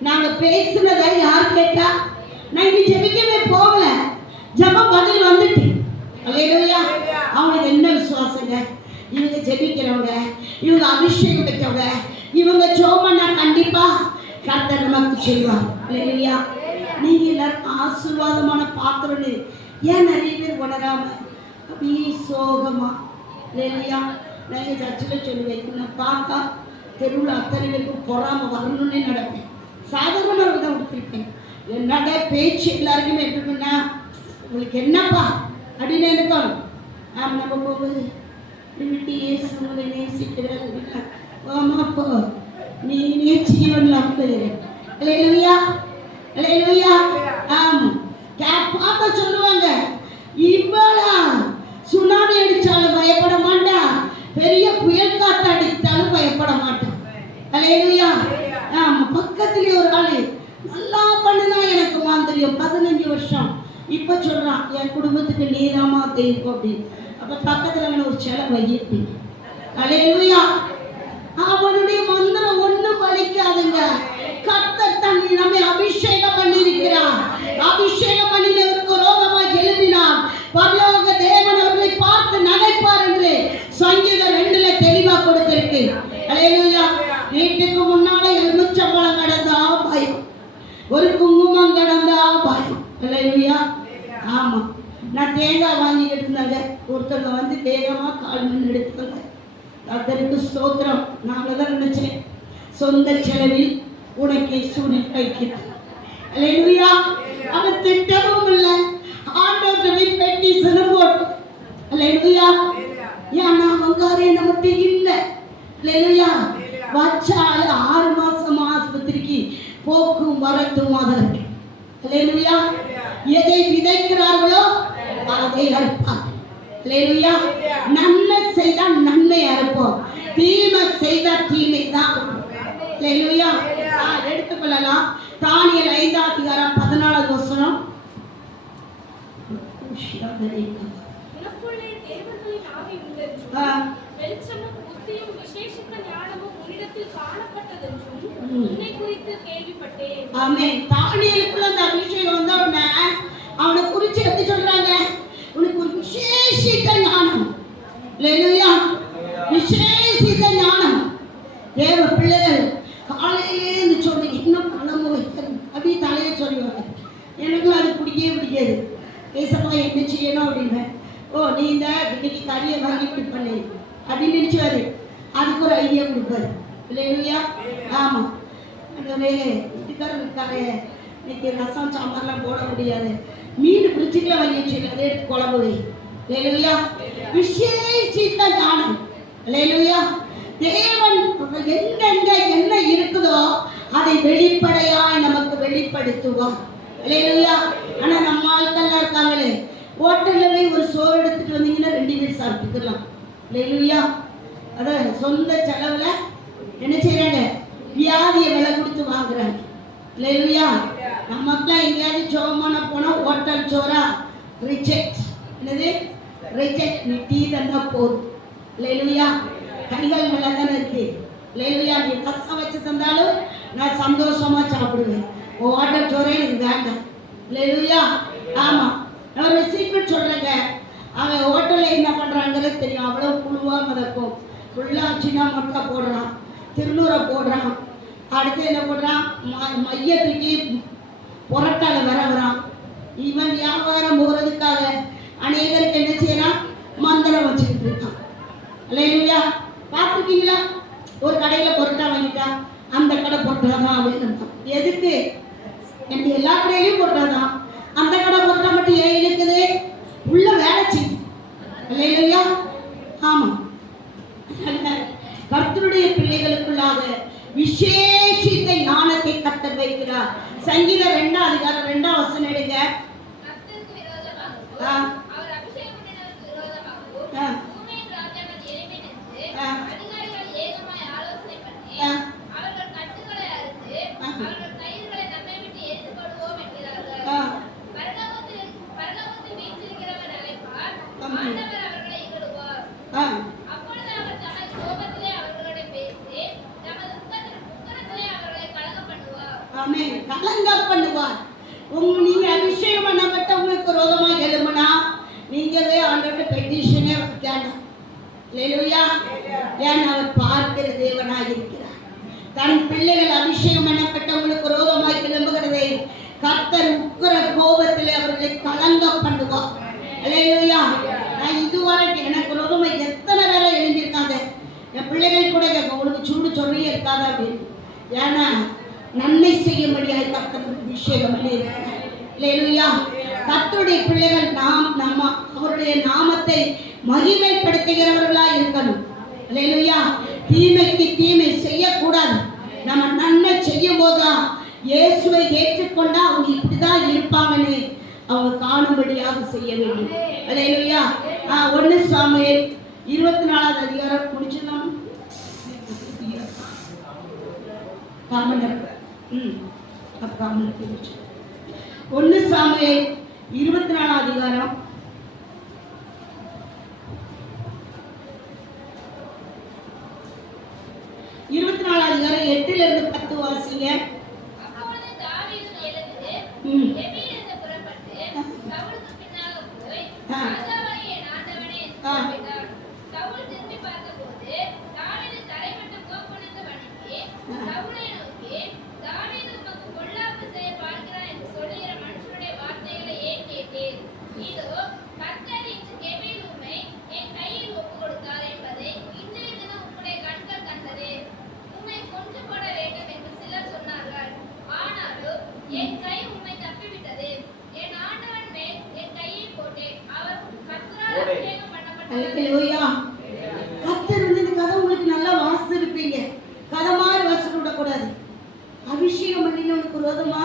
நாங்கள் பேசுனதை யார் கேட்டா? நான் இங்கே ஜெபிக்கவே போகல, ஜெபம் பதில் வந்துட்டு. அல்லேலூயா. அவங்களுக்கு என்ன விசுவாசங்க? இவங்க ஜெபிக்கிறவங்க, இவங்க அபிஷேகம் பெற்றவங்க, இவங்க ஜெபம்னா கண்டிப்பா கர்த்தர் நமக்கு செய்வார். அல்லேலூயா. நீங்க எல்லாரும் ஆசீர்வாதமான பாத்திரம்னு ஏன் நிறைய பேர் உணராம அப்படியே சோகமா? அல்லேலூயா. நான் எங்கள் சர்ச்சில் சொல்லுவேன், நான் பார்த்தா தெருவில் அத்தனை பேருக்கும் பொறாம வரணும்னே நடப்பேன். சாதாரணமாக தான் கொடுத்துருப்பேன். என்னோட பேச்சு எல்லாருக்குமே எப்படின்னா, உங்களுக்கு என்னப்பா அப்படின்னு இருக்கணும். நம்ம போகுது நிமிட்டி ஏசுவதை நேசிக்கிறாங்க. ஆமாப்போ நீ ஜீவன்லாம் போயிரு. அல்லேலூயா. அல்லேலூயா. ஆமாம். பார்க்க சொல்லுவாங்க, இவ்வளோ சுனாமி அடித்தாலும் பயப்பட மாட்டான், பெரிய புயல் காற்று அடித்தாலும் பயப்பட மாட்டான். அல்லேலூயா. ஆமாம். பக்கத்துலேயே ஒரு ஆள் நல்லா பண்ணுனா, எனக்கு மாந்திரியம் 15 வருஷம். இப்போ சொல்கிறான், என் குடும்பத்துக்கு நீதாமா தெய்வம் அப்படின்னு. அப்போ பக்கத்தில் ஒரு சிலை வையப்பி. அல்லேலூயா. அவனுடைய மந்திரம் ஒன்றும் பலிக்காதுங்க. கர்த்தர் தன் நம்மை அபிஷேகம் பண்ணியிருக்கிறார். அபிஷேகம் பண்ணினவருக்கு ரோகமாக எழுதினார், பரலோக தேவன் அவர்களை பார்த்து நகைப்பார் என்று சங்கீதம் 2 தெளிவாக கொடுத்திருக்கு. அல்லேலூயா. வீட்டுக்கு முன்னால எலுமிச்சம்பழம் கடந்தா பயம், ஒரு குங்குமம் கடந்தா பயம். அல்லேலூயா. ஆமாம். நான் தேங்காய் வாங்கிக்கிட்டு இருந்தாங்க, ஒருத்தவங்க வந்து தேகமாக 4 மணி எடுத்தாங்க. கர்த்தருக்கு ஸ்தோத்திரம். நான் தான் நினைச்சேன், சொந்த செலவில் உனக்கு சூழ்நிலை வைக்கிறார். அல்லேலூயா. அவன் திட்டமும் இல்லை, ஆண்டவர் பெட்டி சிறுபோட்டு. அல்லேலூயா. ஏன்னா அவன் காரியம் நமக்கு இல்லை. அல்லேலூயா. வச்சால 6 மாசம் ஆஸ்பத்திரிக்கு போக்கும் வரத்துமாக இருக்கு. அல்லேலூயா. எதை விதைக்கிறார்களோ அதை அறுப்பார். அல்லேலூயா. நன்மை செய்தால் நன்மை அறுப்போம், தீமை செய்தால் தீமை தான். அல்லேலூயா. எடுத்துக்கொள்ளலாம். தானியேல் 5ஆம் அதிகாரம் 14வது வசனம். உனக்குள்ளே தேவர்களின் ஆவி உண்டென்றும் வெளிச்சமும் புத்தியும் விசேஷித்த ஞானமும் உன்னிடத்தில் காணப்பட்டதென்றும் உன்னை குறித்து கேள்விப்பட்டேன். ஆமென். தானியேலுக்குள்ள அந்த அபிஷேகம் வந்த உடனே அவனை குறித்து எப்படி சொல்றாங்க? உனக்கு ஒரு விசேஷித்த ஞானம். அல்லேலூயா. விசேஷித்த ஞானம். தேவ பிள்ளைகள் காலையிலே சொல்லி இன்னும் பணம் அப்படி தலையை சொல்லுவாங்க. எனக்குலாம் அது பிடிக்கவே பிடிக்காது. ஏசப்பா என்ன செய்யணும் அப்படின்னு. ஓ நீ இந்த இன்னைக்கு கறியை வாங்கி இப்படி பண்ணு அப்படின்னு நினைச்சுவாரு. அதுக்கு ஒரு ஐடியா கொடுப்பாரு. இல்லையா? ஆமாம். அந்த வீட்டுக்காரர் இருக்காரு, இன்னைக்கு ரசம் சாம்பார்லாம் போட முடியாது, மீன் பிடிச்சிக்கல வாங்கி வச்சுக்கல, அதை எடுத்து குழம்பு வை. இல்லையா? விசேஷித்த ஞானம். இல்லையா? தேவன் எங்கெங்க என்ன இருக்குதோ அதை வெளிப்படையாய் நமக்கு வெளிப்படுத்துவோம். இல்லையா? ஆனால் நம்ம ஆட்கள்லாம் இருக்காங்களே, ஹோட்டலில் போய் ஒரு சோறு எடுத்துட்டு வந்தீங்கன்னா 2 பேர் சாப்பிட்டுக்கலாம். இல்லையா? அதான் சொந்த செலவில் என்ன செய்கிறாங்க? வியாதியை விலை கொடுத்து வாங்குறாங்க. இல்லையா? நமக்குலாம் எங்கேயாவது சோமான போனால் ஹோட்டல் சோறா ரிஜெக்ட். என்னது ரிஜெக்ட்? நீ டீ தந்தா போதும். இல்லையா? கனிகள் மேலே தானே இருக்கு. இல்லையா? நீ ரசம் வச்சு தந்தாலும் நான் சந்தோஷமா சாப்பிடுவேன். ஹோட்டல் சோறே எனக்கு வேண்டாம். இல்லையா? ஆமாம். நான் ஒரு சீக்ரெட் சொல்கிறேங்க. அவன் ஹோட்டலில் என்ன பண்ணுறாங்கிறது தெரியும். அவ்வளோ புழுவாக மிதக்கும். ஃபுல்லாக சின்ன மொட்டை போடுறான், திருநூறை போடுறான், அடுத்து என்ன போடுறான், மையத்துக்கு புரட்டால வரவுறான். இவன் வியாபாரம் போகிறதுக்காக அநேகருக்கு என்ன செய்யறான்? மந்திரம் வச்சுக்கிட்டு இருக்கான். இல்லையா? பார்த்துருக்கீங்களா? ஒரு கடையில் பொருட்டா வாங்கிட்டா அந்த கடை பொருட்டாதான் வேணும். எதுக்கு? எனக்கு எல்லா கடையிலையும் பொருட்டாதான், அந்த கடை பொருட்டா மட்டும் ஏன் இருக்குது? உள்ள வேலை செய்யுது. இல்லையா? ஆமாம். கர்த்தருடைய பிள்ளைகளுக்குள்ளாக விசேஷித்த ஞானத்தை கர்த்தர் வைக்கிறார். சங்கீதம் 2ஆம் அதிகாரம் 2ஆம் வசனம் எடுங்க. கலங்க பண்ணுவார். நீங்க அபிஷேகம் பண்ணப்பட்ட உங்களுக்கு ரோகமாக எழும்புனா நீங்களே ஆண்டவர்கிட்ட பெட்டிஷனே வைக்கணும். இல்லையா? ஏன் அவர் பார்க்கிற தேவனாக இருக்கிறார். தன் பிள்ளைகள் அபிஷேகம் பண்ணப்பட்டவங்களுக்கு ரோகமாக எழும்புகிறதை கர்த்தர் உக்கிர கோபத்திலே அவர்களை கலங்க பண்ணுவார். இல்லையா? நான் இதுவரை எனக்கு ரோகமாக எத்தனை பேரை எழுந்திருக்காங்க. என் பிள்ளைகள் கூட உங்களுக்கு சூடு சொல்லியே இருக்காது அப்படின்னு. ஏன்னா நன்மை செய்யும்படியாக கர்த்தர் அபிஷேகம் பண்ணியிருக்கிறார். இல்லையா? கர்த்தருடைய பிள்ளைகள் நம்ம அவருடைய நாமத்தை மகிமைப்படுத்துகிறவர்களாக இருக்கணும். இல்லையா? தீமைக்கு தீமை செய்யக்கூடாது. நம்ம நன்மை செய்யும் போதுதான் இயேசுவை ஏற்றுக்கொண்டா அவங்க இப்படிதான் இருப்பாங்கன்னு அவங்க காணும்படியாக செய்ய வேண்டும். இல்லையா? 1 சாமுவேல் 24ஆம் அதிகாரம் முடிச்சிடலாம். காமனர் 1 சாமுவேல் 24ஆம் அதிகாரம் 8லிருந்து 10 வாசிங்க. அப்பொழுது தாவீது எழுந்து எபிலிருந்து புறப்பட்டு சவுலுக்கு பின்னாக போய் ராஜாவாகிய என் ஆண்டவனே என்று கூப்பிட்டான். சவுல் திரும்பி பார்த்தபோது தாவீது தரைப்பட்டு முகங்குனிந்து வணங்கி சவுலை நோக்கி, தாவீது உமக்கு பொல்லாப்பு செய்ய பார்க்கிறான் என்று சொல்லுகிற மனுஷனுடைய வார்த்தைகளை ஏன் கேட்டீர்? இதோ கர்த்தர் இன்று கெபியில் உம்மை என் கையில் ஒப்புக் கொடுத்தார் என்பதை இன்றைய தினம் உம்முடைய கண்கள் கண்டது. உம்மை கொன்று போட வேண்டும் என்று சிலர் சொன்னார்கள். ஆனால் அபிஷேகம் பண்ணினவனுக்கு விரோதமா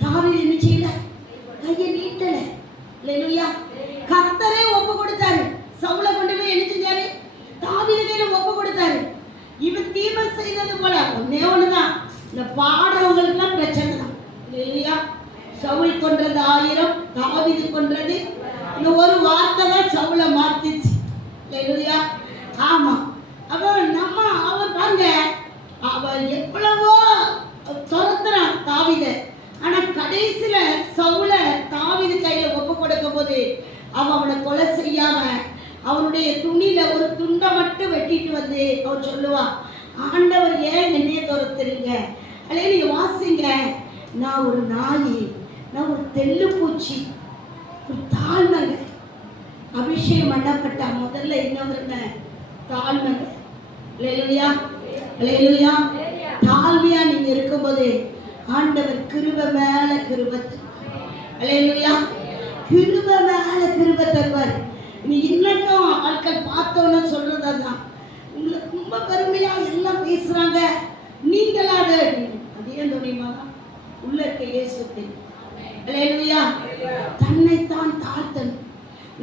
தாவீது என்ன செய்யல? கையை நீட்டல. அல்லேலூயா. கர்த்தரே ஒப்பு கொடுத்தாரு. சவுலை கொண்டு போய் என்ன செஞ்சாரு? தாவீது கையில ஒப்பு கொடுத்தாரு. இவன் தீமை செய்தது போல ஒன்னே ஒண்ணுதான், இந்த பாடுறவங்களுக்குலாம் பிரச்சனை தான். அல்லேலூயா. சவுல் கொன்றது 1000, தாவீது கொன்றது இந்த ஒரு வார்த்தை தான் சவுலை மாத்திச்சு. அல்லேலூயா. ஆமா. அப்ப நம்ம அவன் பாருங்க, அவன் எவ்வளவோ துரத்துறான் தாவீதை. ஆனா கடைசியில சவுல தாவீது கையில ஒப்பு கொடுக்கும் போது அவனை கொலை செய்யாம அவனுடைய துணியில ஒரு துண்டை மட்டும் வெட்டிட்டு வந்து அவன் சொல்லுவான், ஆண்டவர் ஏன் என்னைய துரத்துறீங்க? அல்ல நீங்க வாசிங்க, நான் ஒரு நாய், நான் ஒரு தெல்லு பூச்சி, ஒரு தாழ்மைங்க. அபிஷேகம் பண்ணப்பட்ட முதல்ல இன்னொரு தாழ்மைங்க. அல்லேலூயா. அல்லேலூயா. தாழ்மையா நீங்க இருக்கும்போது ஆண்டவர் கிருபை மேல கிருபை. அல்லேலூயா. கிருபை மேல கிருபை தருவார். நீ இன்னைக்கும் ஆட்கள் பார்த்தோன்னு சொல்றதான், உங்களுக்கு ரொம்ப பெருமையா எல்லாம் பேசுறாங்க, நீங்களாக அதே துணிமா உள்ள இருக்க இயேசுக்கு. அல்லேலூயா. தன்னைத்தான் தாழ்த்தணும்.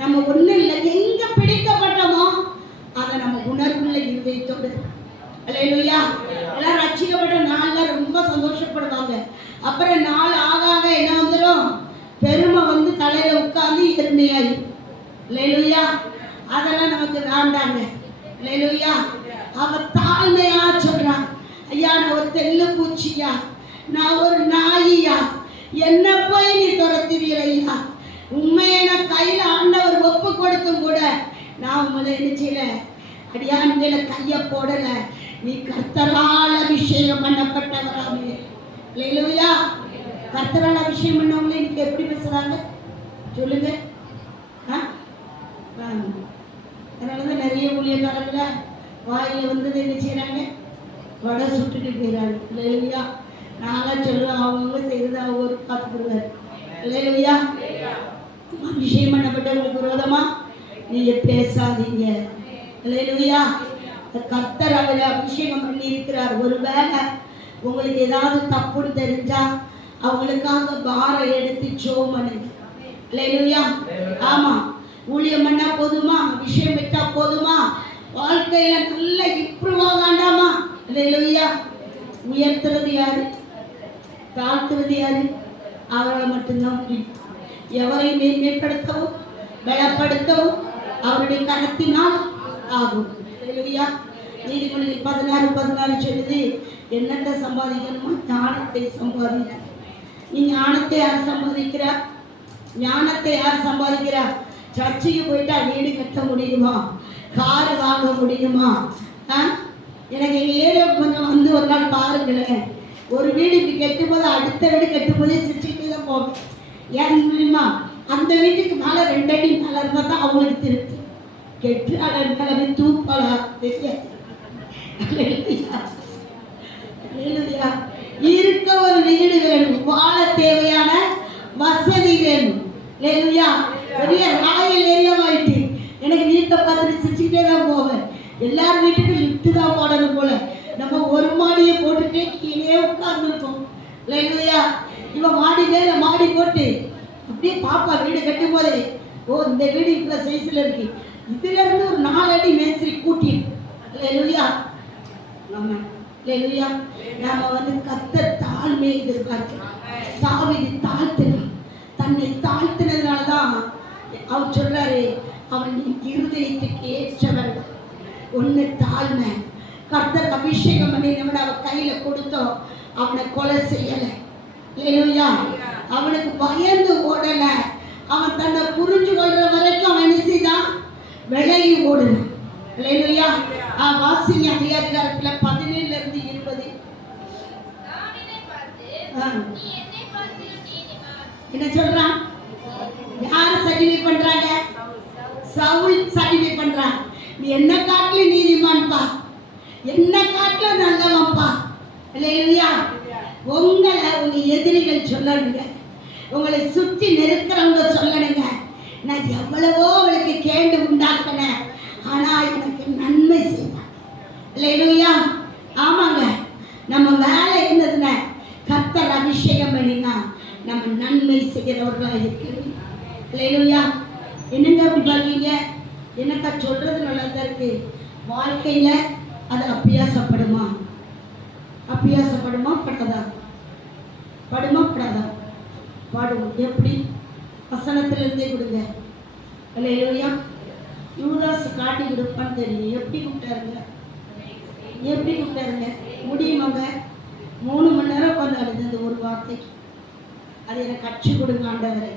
நம்ம ஒண்ணு இல்லை, எங்க பிடிக்கப்பட்டோமோ அதை நம்ம உணர்வுள்ள இருதயத்தோடு. அல்லேலூயா. எல்லாம் ரட்சிக்கப்பட்ட நாள்ல ரொம்ப சந்தோஷப்படுவாங்க. அப்புறம் நாள் ஆக என்ன வந்துடும்? பெருமை வந்து தலையில உட்கார்ந்து எருமையாயி. அல்லேலூயா. அதெல்லாம் நமக்கு வேண்டாங்க. அல்லேலூயா. அவ தாழ்மையா சொல்றான், ஐயா நான் ஒரு தெல்லு பூச்சியா, நான் ஒரு நாயியா, என்ன போய் நீ துரத்துறீரையா? உண்மையை நான் கையில ஆண்டவர் ஒப்பு கொடுத்தும் கூட நான் உங்களை என்ன செய்யல? அடியான்களை கைய போடல. நீ கர்த்தரால் அபிஷேகம் பண்ணப்பட்டவராமே. அல்லேலூயா. கர்த்தரால் அபிஷேகம் பண்ணவங்களே இன்னைக்கு எப்படி பேசுறாங்க சொல்லுங்க? அதனாலதான் நிறைய ஊழியக்காரங்கள வாயில வந்தது என்ன செய்யறாங்க? வடை சுட்டுட்டு போயிடறாங்க. அல்லேலூயா. நான்லாம் சொல்லுவேன், அவங்கவுங்க செய்யறது அவங்க பார்த்துக்கிடுவார். அல்லேலூயா. அபிஷேகம் பண்ணப்பட்டவங்களுக்கு விரோதமா நீங்க பேசாதீங்க. அல்லேலூயா. கர்த்தர் அவரை அபிஷேகம் பண்ணி இருக்கிறார். ஒருவேளை உங்களுக்கு ஏதாவது தப்புன்னு தெரிஞ்சா அவங்களுக்காக பாரம் எடுத்து ஜெபம் பண்ணுங்க. அல்லேலூயா. ஆமா. ஊழியம் பண்ணா போதுமா? அபிஷேகம் பெற்றா போதுமா? வாழ்க்கையில நல்ல இம்ப்ரூவ் ஆகாண்டாமா? அல்லேலூயா. உயர்த்துறது யாரு? தாழ்த்துறது யாரு? அவரால் மட்டும்தான் முடியும். எவரை மேம்படுத்தவும் பலப்படுத்தவும் அவருடைய கரத்தினால் ஆகும். அல்லேலூயா. நீதிமொழிகள் 16:16 சொல்லுது, என்னத்தை சம்பாதிக்கணுமா? ஞானத்தை சம்பாதிக்க. நீ ஞானத்தை யார் சம்பாதிக்கிறா? ஞானத்தை யார் சம்பாதிக்கிறா? சர்ச்சைக்கு போயிட்டா வீடு கட்ட முடியுமா? கார் வாங்க முடியுமா? எனக்கு எங்கள் ஏரியா கொஞ்சம் வந்து ஒரு நாள் பாருங்களேன். ஒரு வீடு இப்படி கட்டும்போது அடுத்த வீடு கட்டும்போதே சிரிச்சுக்கிட்டே தான் போவேன். ஏன் தெரியுமா? அந்த வீட்டுக்கு மேலே 2 அடி மேலே இருந்தால் தான் அவங்களுக்கு திருப்தி. கெட்டு மேலே தூப்பலா தெரியாது. இருக்க ஒரு வீடு வேணும், வாழ தேவையான வசதி வேணும். பெரிய ராயல் ஏரியாவாயிட்டு எனக்கு வீட்டை பார்த்துட்டு சிரிச்சுக்கிட்டே தான் போவேன். எல்லாரும் வீட்டுக்கும் லிஃப்ட் தான் போடணும் போல. நம்ம ஒரு மாடியை போட்டுட்டு கீழே உட்கார்ந்துருக்கோம். இல்லையா? இவன் மாடி மேல மாடி போட்டு அப்படியே பாப்பா வீடு கட்டும் போதே, ஓ இந்த வீடு இவ்வளோ சைஸில் இருக்கு, இதுல இருந்து ஒரு 4 அடி மேஸ்திரி கூட்டி. இல்லையா? நாம வந்து கர்த்தர் தாழ்மையை எதிர்பார்க்கிறோம். தாவீது தாழ்த்தினான். தன்னை தாழ்த்தினதுனாலதான் அவர் சொல்றாரு, அவன் இருதயத்துக்கு ஏற்றவன். ஒண்ணு தாழ்மை. கர்த்தர் அபிஷேகம் பண்ணினவன் அவன் கையில கொடுத்தோம், அவனை கொலை செய்யல. இல்லையா? அவனுக்கு பயந்து ஓடல. அவன் தன்னை புரிஞ்சு கொள்ற வரைக்கும் அவன் என்ன செய்தான்? விலகி ஓடுனான். இல்லையா? வாசிங்க அதிகாரத்துல 17-20. என்ன சொல்றான்? யார் சர்டிஃபை பண்றாங்க? சவுல் சர்டிஃபை பண்றான். நீ என்ன காட்டுல நீதிமான்பா, என்ன காட்டுல நல்லவன்பா. இல்லையா? உங்களை உங்க எதிரிகள் சொல்லணுங்க, உங்களை சுற்றி நெருக்கிறவங்க சொல்லணுங்க, நான் எவ்வளவோ அவளுக்கு கேண்டு உண்டாக்கினேன், ஆனா எனக்கு நன்மை செய்வேன். இல்லையா? ஆமாங்க. நம்ம வேலை என்னதுன்னா நம்ம நன்மை செய்கிறவர்களாக இருக்கிறோம். அல்லேலூயா. என்னங்க அப்படி பாக்கீங்க? என்னக்கா சொல்றது நல்லா தான் இருக்கு. வாழ்க்கையில அது அபியாசப்படுமா? அபியாசப்படுமா? படாதா? படுமா? படாதா? பாடும். எப்படி? வசனத்திலிருந்தே கொடுங்க. அல்லேலூயா. யூதாஸ் காட்டி கொடுப்பான்னு தெரியும். எப்படி கூப்பிட்டாருங்க? எப்படி கூப்பிட்டாருங்க? முடியுமாங்க? 3 மணி நேரம் உட்காந்து அழுது ஒரு வார்த்தைக்கு. அது எனக்கு கற்றுக் கொடுங்க ஆண்டவரே.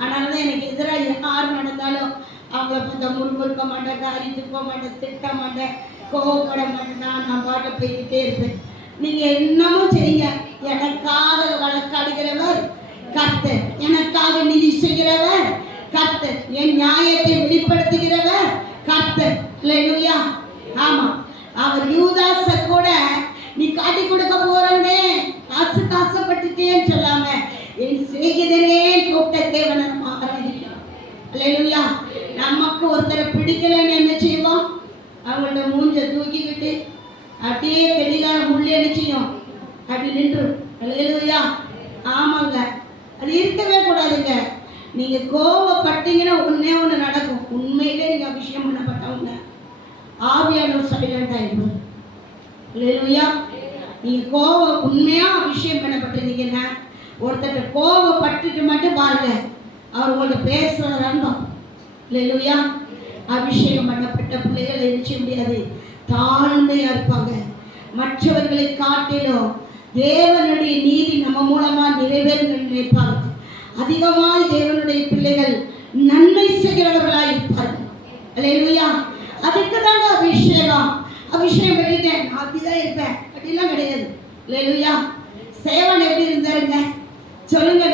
அதனால தான் எனக்கு எதிராக யார் நடந்தாலும் அவங்கள பார்த்தா முறுமுறுக்க மாட்டேன், காரி துப்ப மாட்டேன், திட்ட மாட்டேன், கோவப்பட மாட்டேன். நான் பாட்டை போய்கிட்டே இருப்பேன். நீங்கள் என்னமோ செய்யுங்க, எனக்காக வழக்காடுகிறவர் கர்த்தர், எனக்காக நிதி செய்கிறவர் கர்த்தர், என் நியாயத்தை வெளிப்படுத்துகிறவர் கர்த்தர். அல்லேலூயா. ஆமாம், அவர் யூதாஸ கூட நீ காட்டி கொடுக்க போறவனே காசுக்கு ஆசைப்பட்டுட்டேன்னு சொல்லாம என் சிநேகிதனே கூப்பிட்ட தேவனை நம்ம ஆராதிக்கிறோம். அல்லேலூயா. நமக்கு ஒருத்தரை பிடிக்கலன்னு என்ன செய்வோம்? அவங்களோட மூஞ்ச தூக்கிக்கிட்டு அப்படியே கெடிகார முள்ளே நிச்சயம் அப்படி நின்று. அல்லேலூயா. ஆமாங்க, அது இருக்கவே கூடாதுங்க. நீங்க கோவப்பட்டீங்கன்னா ஒண்ணு நடக்கும். உண்மையிலே நீங்க அபிஷேகம் பண்ணப்பட்டவங்க ஆவியானவர் சைலண்ட் ஆயிடுவார். அல்லேலூயா. நீங்க உண்மையா அபிஷேகம் பண்ணப்பட்டிருந்தீங்கன்னா ஒருத்தர் கோவப்பட்டுட்டு மட்டும் பாருங்க, அவர் உங்கள்ட்ட பேசுறாரு அன்பம். அல்லேலூயா. அபிஷேகம் பண்ணப்பட்ட பிள்ளைகளை நிச்சய முடியாது, தாழ்மையா இருப்பாங்க. மற்றவர்களை காட்டிலும் தேவனுடைய நீதி நம்ம மூலமா நிறைவேறும் நினைப்பாங்க. அதிகமாய் தேவனுடைய பிள்ளைகள் நன்மை செய்கிறவர்களாக இருப்பார்கள். அல்லேலூயா. அதுக்கு தாங்க அபிஷேகம். அபிஷேகம் பண்ணிட்டேன் நான் அப்படிதான் இருப்பேன் அப்படிலாம் கிடையாது. அல்லேலூயா. சேவன் எப்படி இருந்தாருங்க? சொல்லுங்க.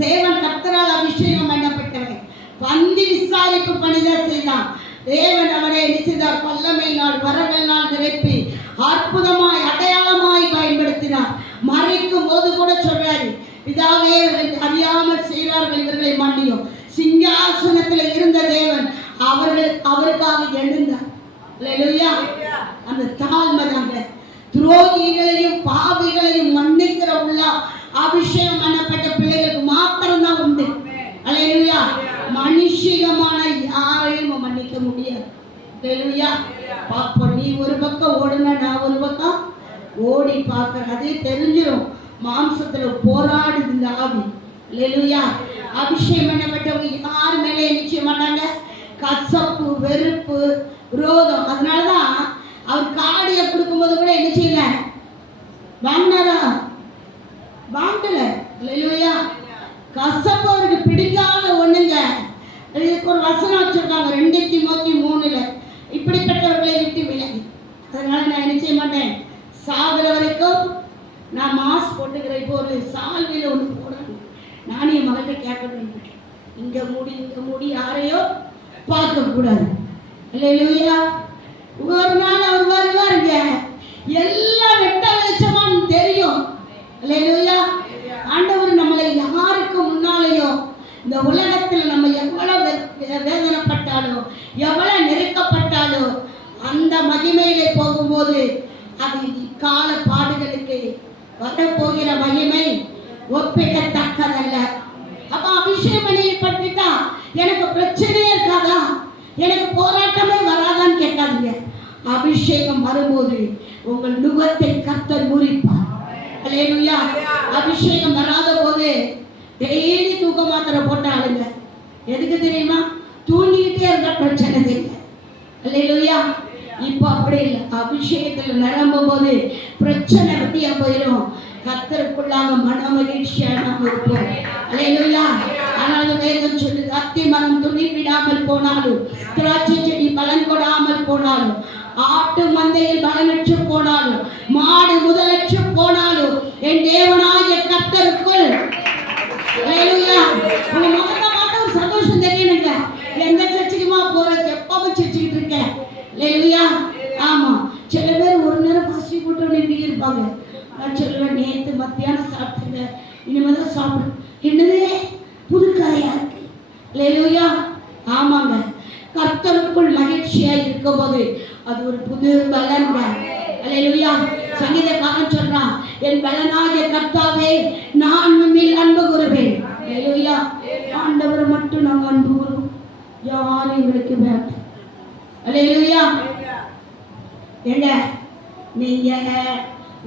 சேவன் கர்த்தரால் அபிஷேகம் பண்ணப்பட்டவன். பந்தி விசாரிப்பு பணிதான் செய்தான். தேவன் அவனை என்ன செய்தார்? வல்லமையினால் வரங்களினால் நிரப்பி அற்புதமாய் அடையாளமாய் பயன்படுத்தினார். மறைக்கும் போது கூட சொல்றாரு, பிதாவே அறியாமல் செய்கிறார்கள் இவர்களை மன்னியும். சிங்காசனத்தில் இருந்த தேவன் அவருக்காக எழுந்தார். அல்லேலூயா. அந்த தாழ்மை தாங்க துரோகிகளையும் பாவிகளையும் மன்னிக்கிற உள்ள அபிஷேகம் பண்ணப்பட்ட பிள்ளைகளுக்கு மாத்திரம்தான் உண்டு. அல்லேலூயா. மனுஷிகமான யாரையும் மன்னிக்க முடியாது. அல்லேலூயா. பாப்பா, நீ ஒரு பக்கம் ஓடுனா நான் ஒரு பக்கம் ஓடி பார்க்க அதே தெரிஞ்சிடும். மாம்சத்துல போராடுது இந்த ஆவி. அல்லேலூயா. அபிஷேகம் பண்ணப்பட்டவங்க யார் மேலே நிச்சயம் பண்ணாங்க? கசப்பு, வெறுப்பு, விரோதம். அதனாலதான் அவர் காடியை கொடுக்கும்போது கூட என்ன செய்யல? வாங்கினாரா? வாங்கல. அல்லேலூயா. கசப்பு அவருக்கு பிடிக்காத ஒண்ணுங்க. இதுக்கு ஒரு வசனம் வச்சிருக்காங்க 2 தீமோத்தேயு 3 இப்படிப்பட்டவர்களை விட்டு விலகி. அதனால நான் என்ன செய்ய மாட்டேன், சாகுற வரைக்கும் நான் மாஸ்க் போட்டுக்கிறேன். இப்போ ஒரு சால்வையில் ஒன்று போடுறேன். நானும் என் மகள்கிட்ட கேட்கணும், இங்கே மூடி யாரையோ பார்க்கக்கூடாது. அல்லேலூயா. ஒரு நாள் அவர் வருவாருங்க, எல்லாம் வெட்ட வெளிச்சமான்னு தெரியும். அல்லேலூயா. ஆண்டவர் நம்மளை யாருக்கு முன்னாலேயோ இந்த உலகத்தில் நம்ம எவ்வளவு வேதனைப்பட்டாலோ எவ்வளவு நெருக்கப்பட்டாலோ அந்த மகிமையிலே போகும்போது அது கால பாடுகளுக்கு வரப்போகிற மகிமை ஒப்பிடத்தக்கதல்ல. அப்ப அபிஷேகம் பண்ணப்பட்டுட்டா எனக்கு பிரச்சனையே இருக்காதா, எனக்கு போராட்டமே வராதான்னு கேட்காதீங்க. அபிஷேகம் வரும்போது உங்கள் நுகத்தை கர்த்தர் முறிப்பார். அல்லேலூயா. அபிஷேகம் வராத போது டெய்லி தூக்க மாத்திரை போட்டு ஆளுங்க. எதுக்கு தெரியுமா? தூங்கிக்கிட்டே இருந்த பிரச்சனை தெரியல. அல்லேலூயா. இப்போ அப்படி இல்லை. அபிஷேகத்தில் நிரம்பும் போது பிரச்சனை வெட்டியா போயிடும். கர்த்தருக்குள்ளாக மன மகிழ்ச்சியா நாம் இருப்போம். அல்லேலூயா. ஆனால் வேதம் சொல்லுது, அத்தி மரம் துணி விடாமல் போனாலும், திராட்சை செடி பலன் கொடாமல் போனாலும், ஆட்டு மந்தையில் பலனற்று போனாலும், மாடு முதலற்று போனாலும், என் தேவனாகிய கர்த்தருக்குள் உங்க முகத்தை பார்த்த ஒரு சந்தோஷம் தெரியணுங்க. எந்த சர்ச்சுக்குமா போற, எப்பவும் சர்ச்சுக்கிட்டு இருக்கேன். அல்லேலூயா. ஆமா, சில பேர் ஒரு நேரம் பசி போட்டு இப்படி இருப்பாங்க. நான் சொல்லுவேன், நேற்று மத்தியானம் சாப்பிட்டுங்க, இனிமேதான் சாப்பிடும். என்னது புது கதையா இருக்கு. அல்லேலூயா. ஆமாங்க, கர்த்தருக்குள் மகிழ்ச்சியா இருக்கும் போது அது ஒரு புது பலன். அல்லேலூயா. சங்கீதக்காரன் சொல்றான், என் பலனாகிய கர்த்தாவே நான் உம்மில் அன்பு கூறுவேன். வேண்டாம். அல்லேலூயா. ஏங்க நீங்க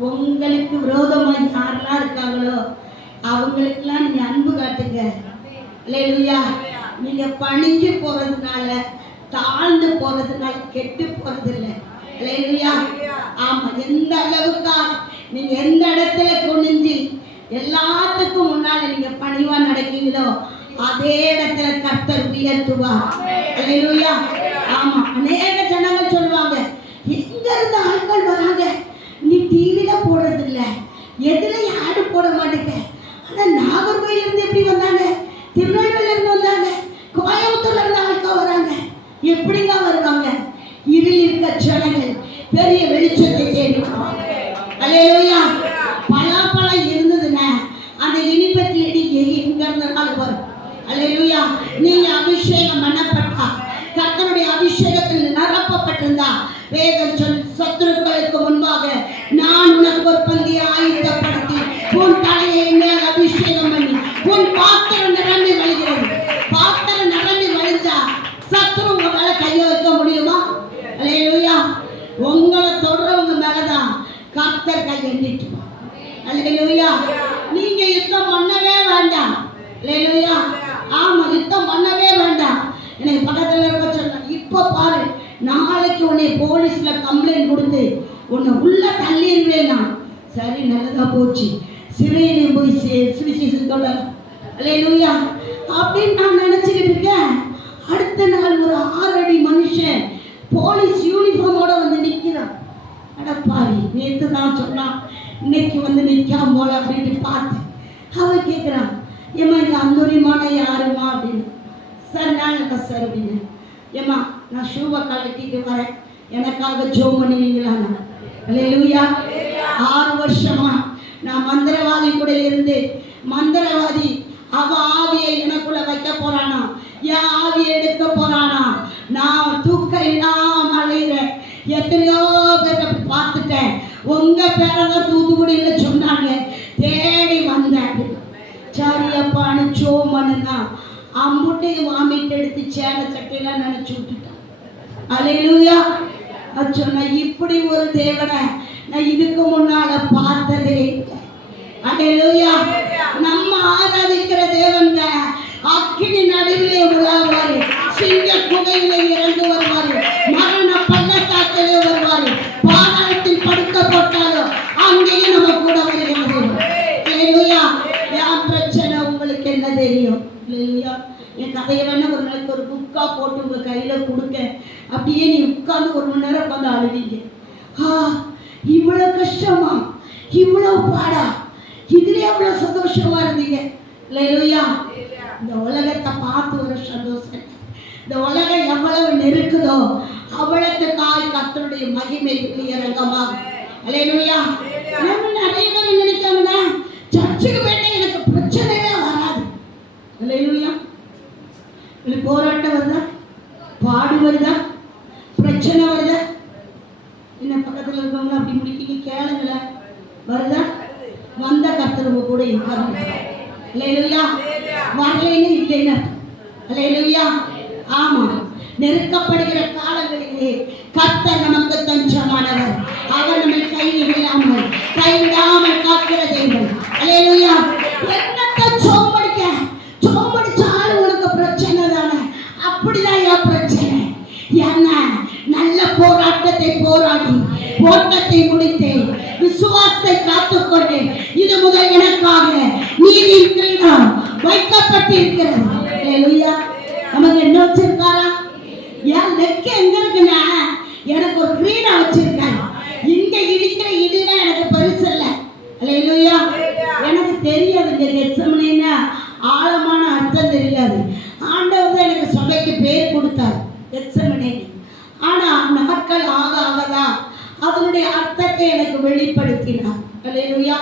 உங்களுக்கு விரோதமாக யாரெல்லாம் இருக்காங்களோ அவங்களுக்கெல்லாம் நீங்க அன்பு காட்டுங்க. அல்லேலூயா. நீங்க பணிஞ்சு போறதுனால தாழ்ந்து போறதுனால கெட்டு போறது இல்லை. அல்லேலூயா. ஆமா, எந்த அளவுக்கா நீங்க எந்த இடத்துல குனிஞ்சு எல்லாத்துக்கும் முன்னால நீங்க பணிவா நடக்கீங்களோ அதே இடத்துல கர்த்தர் உயர்த்துவார். அல்லேலூயா. ஆமா, அநேக ஜனங்கள் சொல்லுவாங்க, எங்க இருந்து ஆட்கள் வராங்க, நீ டிவில போடுறது இல்ல, எதுல ஆடு போட மாட்டேங்க. ஆனா நாகர்கோயில இருந்து எப்படி வந்தாங்க, திருநெல்வேலியில இருந்து வந்தாங்க, கோயம்புத்தூர்ல இருந்து ஆட்கள் வராங்க. எப்படிங்க வருவாங்க? இருள் இருக்க ஜனங்கள் பெரிய வெளிச்சத்தை தேடிவாங்க. அல்லேலூயா. பலாப்பழம் இருந்ததுன்னா அந்த இனிப்பை தேடி எங்க இருந்தாலும் வரும். அல்லேலூயா. நீங்க அபிஷேகம் பண்ணப்பட்டா, கர்த்தருடைய அபிஷேகத்தில் நிரப்பப்பட்டிருந்தா, வேதம் சொல், சத்துருக்களுக்கு முன்பாக நான் உனக்கு ஒரு பந்தியை ஆயத்தப்படுத்தி உன் தலையை மேல் அபிஷேகம் பண்ணி உன் பாத்திரம் நிரம்பி வழிகிறது. பாத்திரம் நிரம்பி வழிஞ்சா சத்துரு உங்க மேல கைய வைக்க முடியுமா? அல்லேலூயா. உங்களை தொடர்றவங்க மேலதான் கர்த்தர் கையை நீட்டுவார். அல்லேலூயா. நீங்க யுத்தம் பண்ணவே வேண்டாம். அல்லேலூயா. ஆமா, யுத்தம் பண்ணவே வேண்டாம். எனக்கு பக்கத்துல இருக்க சொன்ன, இப்ப பாரு, நாளைக்கு உன்னை போலீஸ்ல கம்ப்ளைண்ட் கொடுத்து உன்னை உள்ள தள்ளிடுவேனா? சரி, நல்லதா போச்சு, சிறையிலே போய் சுவிசேஷம் சொல்லலாம். அல்லேலூயா. அப்படின்னு நான் நினைச்சுக்கிட்டு இருக்கேன். அடுத்த நாள் ஒரு 6 அடி மனுஷன் போலீஸ் யூனிஃபார்மோட வந்து நிற்கிறான். அடப்பாரி, நேற்று தான் சொன்னான், இன்னைக்கு வந்து நிற்காம போல அப்படின்னு பார்த்து அவன் கேட்குறான், ஏம்மா இந்த அந்தோரியமான யாருமா அப்படின்னு. சார் நான் இல்லை சார் அப்படின்னு. ஏம்மா நான் ஷூவை கலட்டிட்டு வரேன், எனக்காக ஜோம் பண்ணுவீங்களாண்ணா? அல்லேலூயா. 6 வருஷமா நான் மந்திரவாதி கூட இருந்து, மந்திரவாதி அவ ஆவியை எனக்குள்ள வைக்க போறானா, என் ஆவியை எடுக்க போறானா, நான் தூக்க இல்லாம அலைகிறேன். எத்தனையோ பேரை பார்த்துட்டேன், உங்க பேரதான் தூத்துக்குடியில சொன்னாங்க, தேடி வந்தேன். சாரியப்பான்னு சோமனுன்னா அம்புட்டையும் வாமிட்டு எடுத்து சேலை சட்டையெல்லாம் நினைச்சு விட்டுட்டான். அல்லேலூயா. அது சொன்ன, இப்படி ஒரு தேவனை நான் இதுக்கு முன்னால பார்த்ததே. அல்லேலூயா. நம்ம ஆராதிக்கிற தேவன் அக்கினி நடுவிலே உலாவாரு, சிங்க குகையிலே இறந்து வருவாரு, மரண பள்ளத்தாக்கிலே வருவாரு, பாதாளத்தில் படுக்க போட்டாலும் அங்கேயும் நம்ம கூட வருகிறது. அல்லேலூயா. என் பிரச்சனை உங்களுக்கு என்ன தெரியும்? இல்லையா? என் கதையை வேணா ஒரு நாளைக்கு ஒரு புக்கா போட்டு உங்க கையில கொடுக்க, அப்படியே நீ உட்கார்ந்து 1 மணி நேரம் உட்காந்து அழுவீங்க. இவ்வளவு கஷ்டமா, இவ்வளவு பாடா, இதுல எவ்வளவு சந்தோஷமா இருந்தீங்க. இல்லையா? இந்த உலகத்தை பார்த்து ஒரு சந்தோஷம். இந்த உலகம் எவ்வளவு நெருக்குதோ அவ்வளவுக்கு கர்த்தருடைய மகிமை வெளியரங்கமாகும். அல்லேலூயா. நம்ம நிறைய பேர் நினைக்காங்கன்னா, சர்ச்சுக்கு போயிட்டு எனக்கு பிரச்சனையே வராது. அல்லேலூயா. போராட்டம் வருதா, பாடு வருதா, பிரச்சனை வருதா? என்ன பக்கத்துல இருக்கவங்க அப்படி முடிக்கீங்க, கேளுங்களேன். வருதா? வந்த கர்த்தர் உங்க கூட இருக்காங்க. அல்லேலூயா. வரலைன்னு இல்லைன்னா. அல்லேலூயா. ஆமா, நெருக்கப்படுகிற காலங்களிலே கர்த்தர் நமக்கு தஞ்சமானவர். அவர் நம்மை கைவிடாமல் காக்கிற தேவன். அல்லேலூயா. என்னத்தை சோம்படிச்சாலும் உனக்கு பிரச்சனை தானே. அப்படிதான் என் பிரச்சனை. என்ன நல்ல போராட்டத்தை போராடி ஓட்டத்தை முடித்தேன், விசுவாசத்தை காத்துக்கொண்டேன். இது முதல் எனக்காக நீதி கிரீடம் வைக்கப்பட்டிருக்கிறது. அல்லேலூயா. நமக்கு என்ன வச்சிருக்காரா? என் லெக்க எங்க இருக்குன்னா, எனக்கு ஒரு கிரீடம் வச்சிருக்காரு. இங்க இடிக்கிற இடினா எனக்கு பெருசு இல்லை. அல்லேலூயா. எனக்கு தெரியாதுங்க, கெத்செமனேன்னா ஆழமான அர்த்தம் தெரியாது. ஆண்டவர் தான் எனக்கு சபைக்கு பேர் கொடுத்தார், கெத்செமனே. ஆனா நாட்கள் ஆக ஆகதான் அதனுடைய அர்த்தத்தை எனக்கு வெளிப்படுத்தினார். அல்லேலூயா.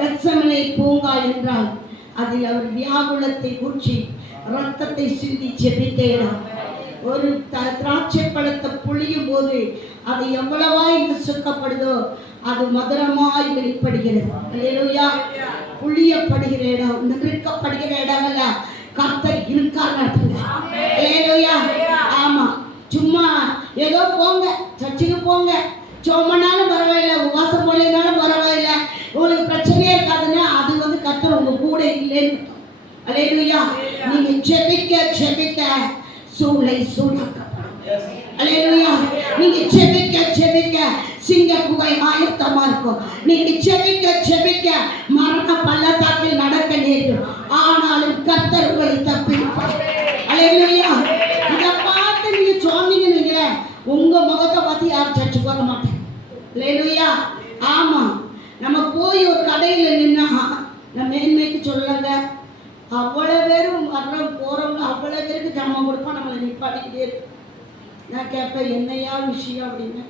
கெத்செமனே பூங்கா என்றால் அதில் அவர் வியாகுலத்தை ஊற்றி ரத்தத்தை சிந்தி செபித்த இடம். ஒரு திராட்சை பழத்தை புளியும் போது அது எவ்வளவாய் நசுக்கப்படுதோ அது மதுரமாய் வெளிப்படுகிறது. அல்லேலூயா. புளியப்படுகிற இடம், நெருக்கப்படுகிற இடங்கள்ல கர்த்தர் இருக்கார். அல்லேலூயா. ஆமா, ஏதோ போங்க, சர்ச்சுக்கு போங்க, சோமனாலும் பரவாயில்ல, உபாசம் போலினாலும் பரவாயில்ல, உங்களுக்கு பிரச்சனையே இருக்காதுன்னா அது வந்து கர்த்தர் உங்க கூட இல்லைன்னு. அல்லேலூயா. நீங்க ஜெபிக்க ஜெபிக்க சூளை சூடாக்கப்படும். அல்லேலூயா. நீங்க ஜெபிக்க ஜெபிக்க சிங்க குகை ஆயத்தமா இருக்கும். நீங்க ஜெபிக்க ஜெபிக்க மரண பள்ளத்தாக்கில் நடக்க நேரும், ஆனாலும் கர்த்தர் உங்களை தப்பிப்பார். அல்லேலூயா. இதை பார்த்து நீங்க சொன்னீங்கன்னு உங்க முகத்தை பார்த்து யாரும் சர்ச்சுக்கு வர மாட்டேன். அல்லேலூயா. ஆமா, நம்ம போய் ஒரு கடையில் நின்னா நம்ம மேன்மைக்கு சொல்லங்க, அவ்வளோ பேரும் வர்றவங்க போகிறவங்க அவ்வளோ பேருக்கு ஜாமான் கொடுப்போம், நம்மளை நிப்பாட்டிக்கிட்டே இருக்கு. நான் கேட்பேன், என்னையா விஷயம் அப்படின்னு.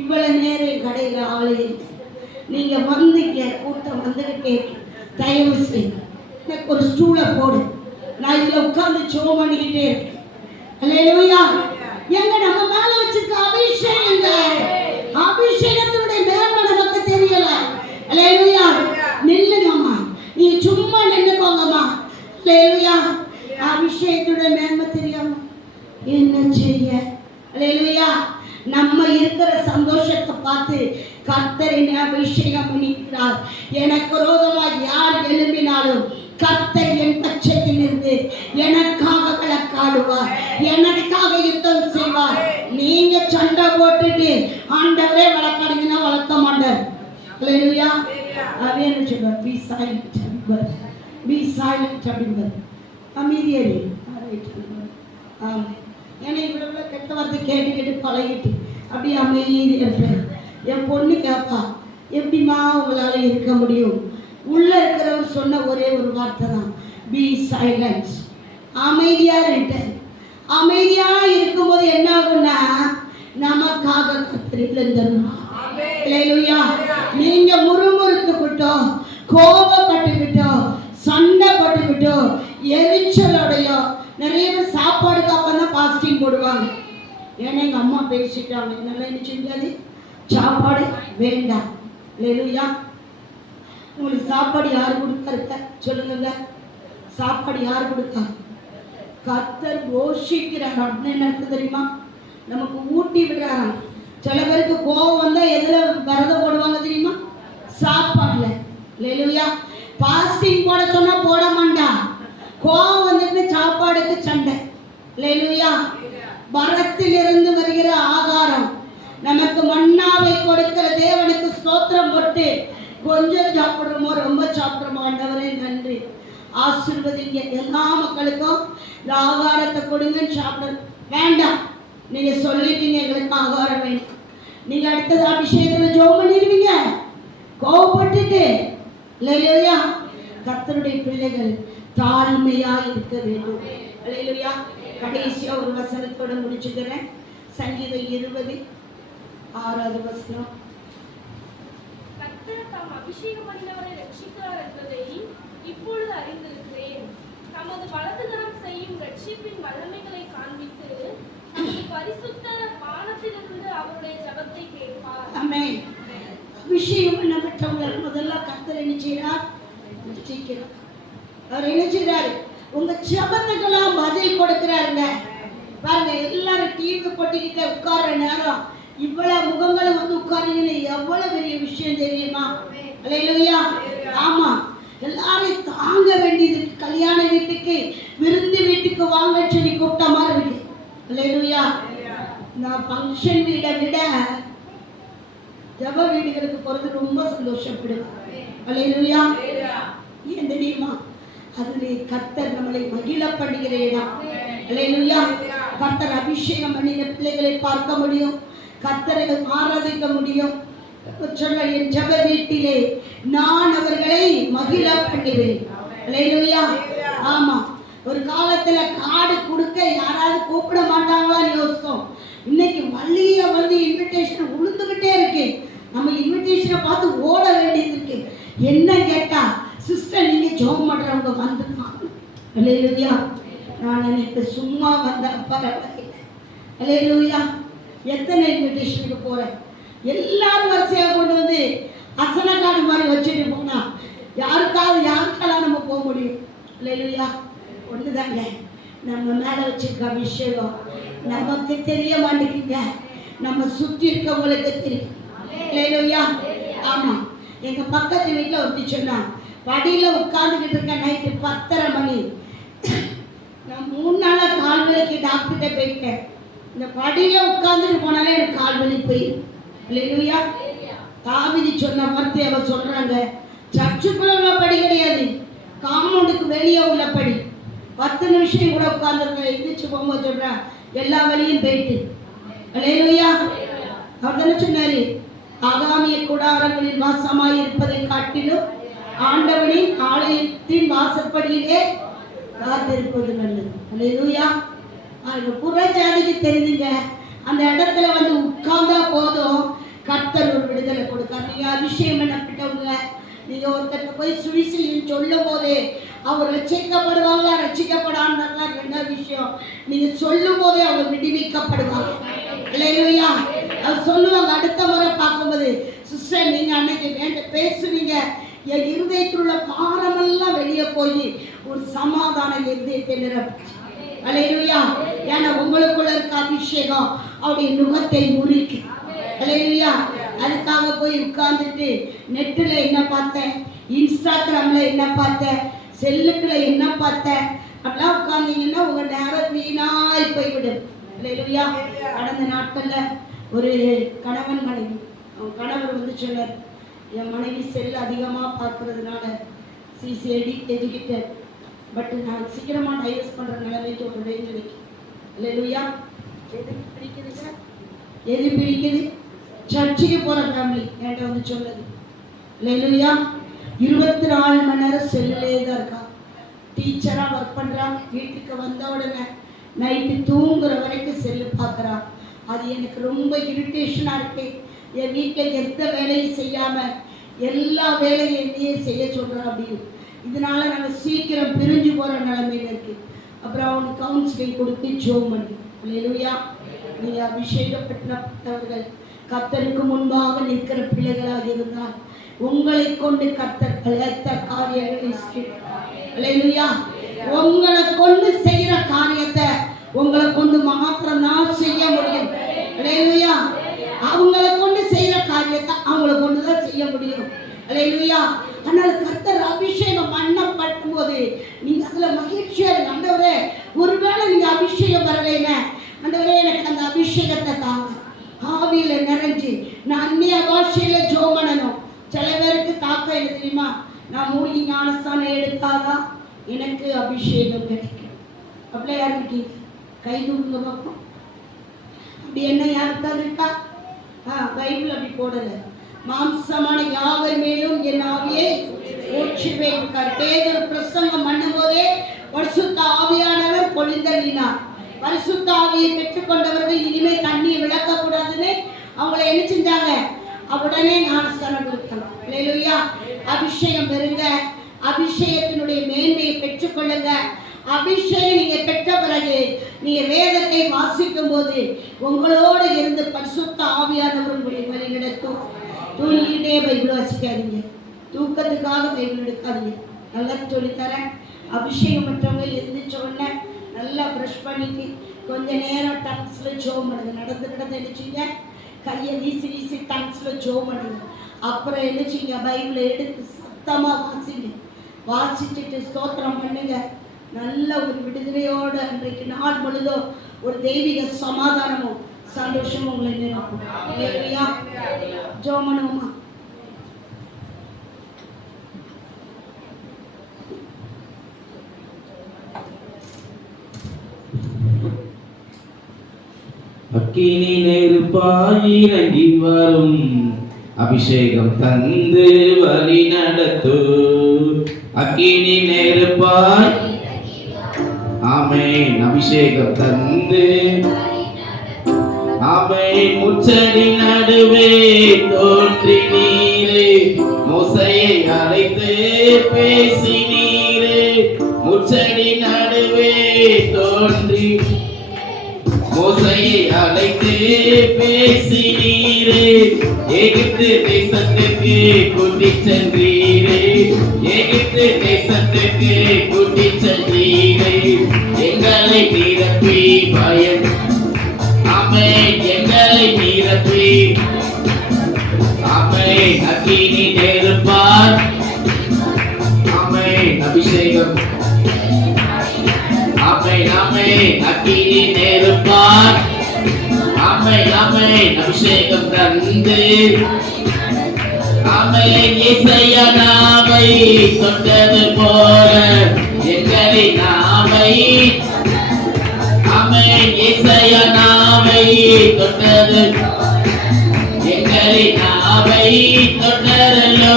இவ்வளோ நேரம் என் கடையில் ஆளே இல்லை, நீங்கள் வந்தீங்க, கூட்டம் வந்துக்கிட்டே தயவு செய்யுங்க, எனக்கு ஒரு ஸ்டூலை போடு, நான் இதில் உட்காந்து சோ பண்ணிக்கிட்டே இருக்கேன். அல்லேலூயா. எங்க நம்ம மேலே வச்சிருக்க அபிஷேகங்க, அபிஷேகத்தினுடைய மேன்மை நமக்கு தெரியல. அல்லேலூயா. நில்லுங்கம்மா, நீங்க சும்மா நின்னுக்கோங்கம்மா. அல்லேலூயா. அபிஷேகத்துடைய மேன்மை தெரியாம என்ன செய்ய? அல்லேலூயா. நம்ம இருக்கிற சந்தோஷத்தை பார்த்து கர்த்தர் என்னை அபிஷேகம் பண்ணிக்கிறார். எனக்கு விரோதமாக யார் எழும்பினாலும் கர்த்தர் என் பட்சத்தில் இருந்து எனக்காக வழக்காடுவார், எனக்காக யுத்தம் செய்வார். நீங்க சண்டை போட்டுட்டு ஆண்டவரே வழக்காடுங்கன்னா வளர்க்க மாட்டார். அல்லேலூயா. அதே என்ன சொல்வார்? பி சைலண்ட் அப்படின்பார், பி சைலண்ட் அப்படின்பார், அமைதியாரு. ஏன்னா இவ்வளோ கெட்ட வார்த்தை கேட்டு கேட்டு பழகிட்டு அப்படியே அமைதியாக இருப்பேன். என் பொண்ணு கேட்பா, எப்படிமா உங்களால் இருக்க முடியும்? உள்ளே இருக்கிறவர் சொன்ன ஒரே ஒரு வார்த்தை தான், பி சைலன்ஸ். அமைதியாக இருட்டேன். அமைதியாக இருக்கும்போது என்ன ஆகுன்னா நமக்காக கர்த்தர் தருவார். அல்லேலூயா. நீங்க முறுமுறுத்துக்கிட்டோ, கோபப்பட்டுக்கிட்டோ, சண்டை பட்டுக்கிட்டோ, எரிச்சலோடையோ, நிறைய பேர் சாப்பாடுக்கு அப்பதான் பாஸ்டிங் போடுவாங்க. ஏன்னா எங்கள் அம்மா பேசிட்டாங்க, நல்லா என்ன செஞ்சாது, சாப்பாடு வேண்டாம். அல்லேலூயா. உங்களுக்கு சாப்பாடு யார் கொடுக்க சொல்லுங்க, சாப்பாடு யார் கொடுத்தா? கர்த்தர் போஷிக்கிறார். அப்படின்னு என்ன இருக்கு தெரியுமா? நமக்கு ஊட்டி விடுறாராம். சில பேருக்கு கோபம் வந்தா எதுல விரதம் போடுவாங்க தெரியுமா? சாப்பாடுல. அல்லேலூயா. பாஸ்டிங் போட சொன்னா போட மாட்டான், கோபம் வந்துட்டு சாப்பாடுக்கு சண்டை. அல்லேலூயா. வரத்திலிருந்து வருகிற ஆகாரம், நமக்கு மன்னாவை கொடுக்கிற தேவனுக்கு ஸ்தோத்திரம் போட்டு கொஞ்சம் சாப்பிடுறோமோ ரொம்ப சாப்பிடுறோமோ, ஆண்டவரே நன்றி, ஆசீர்வதிங்க, எல்லா மக்களுக்கும் இந்த ஆகாரத்தை கொடுங்கன்னு சாப்பிட வேண்டாம். நீங்க சொல்லிட்டீங்க எங்களுக்கு ஆகாரம் வேணும், நீங்க அடுத்தது அபிஷேகத்தில் ஜெபம் பண்ணிடுவீங்க கோவப்பட்டுட்டு. அல்லேலூயா. கர்த்தருடைய பிள்ளைகள் தாழ்மையா இருக்க வேண்டும். அல்லேலூயா. கடைசியா ஒரு வசனத்தோட முடிச்சுக்கிறேன். சங்கீதம் 20:6 வசனம். கர்த்தர் தாம் அபிஷேகம் பண்ணினவரை ரட்சிக்கிறார் என்பதை இப்பொழுது அறிந்திருக்கிறேன். தமது வலதுகரம் செய்யும் ரட்சிப்பின் வல்லமைகளை காண்பித்து தமது பரிசுத்த வானத்திலிருந்து அவருடைய ஜெபத்தை கேட்பார். ஆமென். அபிஷேகம் பண்ணப்பட்டவங்க முதல்ல கர்த்தர் என்ன செய்றார்? ரட்சிக்கிறார். அவர் என்ன செய்றாரு? உங்க ஜெபத்துக்கெல்லாம் பதில் கொடுக்கிறாருங்க. பாருங்க, எல்லாரும் டிவி போட்டுக்கிட்ட உட்கார்ற நேரம் இவ்வளவு முகங்களும் வந்து உட்கார்றீங்கன்னு எவ்வளவு பெரிய விஷயம் தெரியுமா? அல்லேலூயா. ஆமா, எல்லாரும் தாங்க வேண்டியது. கல்யாண வீட்டுக்கு, விருந்து வீட்டுக்கு வாங்க சொல்லி கூப்பிட்ட மாதிரி இருக்கு. அல்லேலூயா. நான் ஃபங்க்ஷன் வீடை விட ஜெப வீடுகளுக்கு போறது ரொம்ப சந்தோஷப்படுவேன். அல்லேலூயா. ஏன் தெரியுமா? அதிலே கர்த்தர் நம்மளை மகிழ பண்ணுகிற இடம். அல்லேலூயா. கர்த்தர் அபிஷேகம் பண்ணின பிள்ளைகளை பார்க்க முடியும், கர்த்தரை ஆராதிக்க முடியும். சொல்ற, என் ஜெப வீட்டிலே நான் அவர்களை மகிழ பண்ணுவேன். அல்லேலூயா. ஆமா, ஒரு காலத்துல கார்டு கொடுக்க யாராவது கூப்பிட மாட்டாங்களான்னு யோசித்தோம். இன்னைக்கு வள்ளிய வந்து இன்விடேஷன் உளுந்துகிட்டே இருக்கு. நம்ம இன்விடேஷனை பார்த்து ஓட வேண்டியது இருக்கு. என்ன கேட்டா, சிஸ்டர் நீங்க ஜெபம் பண்றவங்க வந்துருக்காங்க. அல்லேலூயா. நான் எனக்கு சும்மா வந்த பரவாயில்லை. அல்லேலூயா. எத்தனை இன்விடேஷனுக்கு போறேன், எல்லாரும் வரிசையாக கொண்டு வந்து அசன கார்டு மாதிரி வச்சுட்டு போனா யாருக்காவது நம்ம போக முடியும்? அல்லேலூயா. ஒண்ணுதாங்க, நம்ம மேல வச்சிருக்க அபிஷேகம் நமக்கு தெரிய மாட்டேங்குங்க, நம்ம சுற்றி இருக்கவங்களுக்கு தெரியும். இல்லையா? ஆமா. எங்க பக்கத்து வீட்டில் ஒருத்தி சொன்னான், படியில் உட்காந்துக்கிட்டு இருக்க நைட்டு 10:30 மணி. நான் 3 நாளாக கால் வலிக்கு டாக்டர்கிட்ட போயிட்டேன். இந்த படியில் உட்காந்துட்டு போனாலே எனக்கு கால் வலி போயிடும். இல்லையா? தாவீது சொன்ன வார்த்தை அவ சொல்றாங்க, சர்ச்சுக்குள்ள உள்ள படி கிடையாது, காம்பவுண்டுக்கு வெளியே உள்ள படி. 10 நிமிஷம் கூட உட்கார்ந்து எந்திரிச்சு போகும்போது சொல்றேன், எல்லா வழியும் போயிட்டு. இல்லையா? அவர் தானே சொன்னாரு, ஆகாமிய கூடாரங்களில் வாசமாய் இருப்பதை காட்டிலும் ஆண்டவனின் ஆலயத்தின் வாசப்படியிலே காத்திருப்பது நல்லது. இல்லையா? புற ஜாதிக்கு தெரிஞ்சுங்க, அந்த இடத்துல வந்து உட்கார்ந்தா போதும், கர்த்தர் ஒரு விடுதலை கொடுக்கார். நீங்க அபிஷேகம் பண்ணப்பட்டவங்க, நீங்க ஒருத்தருக்கு போய் சுவிசேஷம் சொல்லும் போதே அவர் ரட்சிக்கப்படுவாங்களா ரட்சிக்கப்படாம ரெண்டாவது விஷயம். நீங்க சொல்லும் போதே அவர் விடுவிக்கப்படுவாங்க. இல்லையா? அவர் சொல்லுவாங்க, அடுத்த முறை பார்க்கும்போது, சிஸ்டர் நீங்க அன்னைக்கு பேசுவீங்க, என் இருதயத்தில் உள்ள பாரமெல்லாம் வெளியே போய் ஒரு சமாதான இருதயத்தை நிரப்பிச்சு. அல்லேலூயா. ஏன்னா உங்களுக்குள்ள இருக்க அபிஷேகம் அவருடைய நுகத்தை முறிக்கு. அல்லேலூயா. அதுக்காக போய் உட்கார்ந்துட்டு நெட்டில் என்ன பார்த்தேன், இன்ஸ்டாகிராமில் என்ன பார்த்தேன், செல்லுக்குள்ள என்ன பார்த்தேன் அப்படிலாம் உட்கார்ந்தீங்கன்னா உங்கள் நேரம் வீணாய் போய்விடும். அல்லேலூயா. கடந்த நாட்களில் ஒரு கணவன் மனைவி, அவன் கணவர் வந்து சொன்னார், என் மனைவி செல் அதிகமாக பார்க்கறதுனால சிசிஐடி எஜுகேட்டட், பட் நான் சீக்கிரமாக டைவர்ஸ் பண்ணுற நிலைமைக்கு ஒரு நினைக்கிறேன். இல்லையா? எது பிடிக்குதுங்க, எது பிடிக்குது? சர்ச்சுக்கு போகிற ஃபேமிலி என்கிட்ட வந்து சொன்னது. இல்லையா? 24 மணி நேரம் செல்லே தான் இருக்கா. டீச்சராக ஒர்க் பண்ணுறா, வீட்டுக்கு வந்த உடனே நைட்டு தூங்குற வரைக்கும் செல்லு பார்க்குறா. அது எனக்கு ரொம்ப இரிட்டேஷனாக இருக்கு. என் வீட்டில் எந்த வேலையும் செய்யாமல் எல்லா வேலையும் என்னையே செய்ய சொல்கிறா அப்படின்னு. இதனால நாங்கள் சீக்கிரம் பிரிஞ்சு போகிற நிலைமையில் இருக்குது. அப்புறம் அவனுக்கு கவுன்சிலிங் கொடுத்து ஜோம் பண்ணி. இல்லையா? நீங்கள் அபிஷேகப்பட்டவர்கள் கர்த்தருக்கு முன்பாக நிற்கிற பிள்ளைகளாக இருந்தால் உங்களை கொண்டு கர்த்தர் பலத்த காரியங்களை செய்வார். உங்களை கொண்டு செய்கிற காரியத்தை உங்களை கொண்டு மாத்திரம் நான் செய்ய முடியும். இல்லையா? அவங்களை கொண்டு செய்கிற காரியத்தை அவங்களை கொண்டு தான் செய்ய முடியும். இல்லையா? ஆனால் கர்த்தர் அபிஷேகம் பண்ணப்படும் போது நீங்க அதுல மகிழ்ச்சியா இருக்கு. ஆண்டவரே, ஒருவேளை நீங்க அபிஷேகம் வரலைன்னா, ஆண்டவரே எனக்கு அந்த அபிஷேகத்தை தாங்க, ஆவியில நிறைஞ்சு நான் அந்நிய பாஷையில ஜெபம் பண்ணணும். சில பேருக்கு தாக்கம் என்ன தெரியுமா, நான் மூழ்கி ஞானஸ்தானம் எடுத்தாதான் எனக்கு அபிஷேகம் கிடைக்கும். அப்படியே யார் இருக்கீங்க? கை தூக்குங்க பார்ப்போம். அப்படி என்ன யாருக்காது இருக்கா? பைபிள் அப்படி போடல. மாம்சமான யாவர் மேலும் என் ஆவியை ஊற்றுவேன். பேதுரு பிரசங்கம் பண்ணும் போதே பரிசுத்த ஆவியானவர் பொழிந்தள்ளினார். பரிசுத்த ஆவியை பெற்றுக்கொண்டவர்கள் இனிமே தண்ணியை விளக்கக்கூடாதுன்னு அவங்களை என்ன செஞ்சாங்க? உடனே ஞானஸ்தானம் கொடுக்கணும். இல்லையா? அபிஷேகம் பெறுங்க, அபிஷேகத்தினுடைய மேன்மையை பெற்றுக்கொள்ளுங்க. அபிஷேகம் நீங்க பெற்ற பிறகு நீங்க வேதத்தை வாசிக்கும் போது உங்களோடு இருந்து பரிசுத்த ஆவியானவர் உங்களை வழிநடத்தும். தூங்கிட்டே பைபிள் வாசிக்காதீங்க, தூக்கத்துக்காக பைபிள் எடுக்காதீங்க. நல்லா சொல்லித்தரேன். அபிஷேகம் பெற்றவங்க எழுந்திரிச்ச உடனே நல்லா ப்ரஷ் பண்ணிட்டு கொஞ்ச நேரம் டங்ஸில் ஜெபம் பண்ணுங்க. நடந்து எழுச்சிங்க, கையை வீசி வீசி டங்ஸில் ஜெபம் பண்ணுங்க. அப்புறம் எழுச்சிங்க, பைபிளை எடுத்து சத்தமாக வாசிங்க. வாசிச்சுட்டு ஸ்தோத்திரம் பண்ணுங்க. நல்ல ஒரு விடுதலையோடு அன்றைக்கு நாள் முழுதும் ஒரு தெய்வீக சமாதானமும் சந்தோஷமும் உங்களை நிரப்பும். இல்லையா? ஜெபம் பண்ணுவோமா? அக்கினி நெருப்பாய் இறங்கி வரும், அபிஷேகம் தந்து வழி நடத்து. அக்கினி நெருப்பாய், ஆமென், அபிஷேகம் தந்து, ஆமென். முச்சடி நடுவே தோன்றி நீரே, மோசையை அழைத்து பேசி நீரே. முச்சடி நடுவே தோன்றி மோசையை அழைத்து பேசி நீரே. எகிப்து தேசத்துக்கு கூட்டிச் சென்றீரே, எகிப்து தேசத்துக்கு கூட்டிச் சென்றீரே. எங்களை நிரப்பி பயம் ஆமென் எங்களை நிரப்பி ஆமென் அக்கினி நெருப்பால் ஆமென் அபிஷேகம் ஆமென் ஆமென் அக்கினி நெருப்பால் ஆமென் ஆமென் அபிஷேகம் தந்து ஆமென் இயேசையா நாவை தொட்டது போல எங்களை நாவை ஆமென் இயேசையா நாவை தொட்டது எங்களை நாவை தொட்டதல்லோ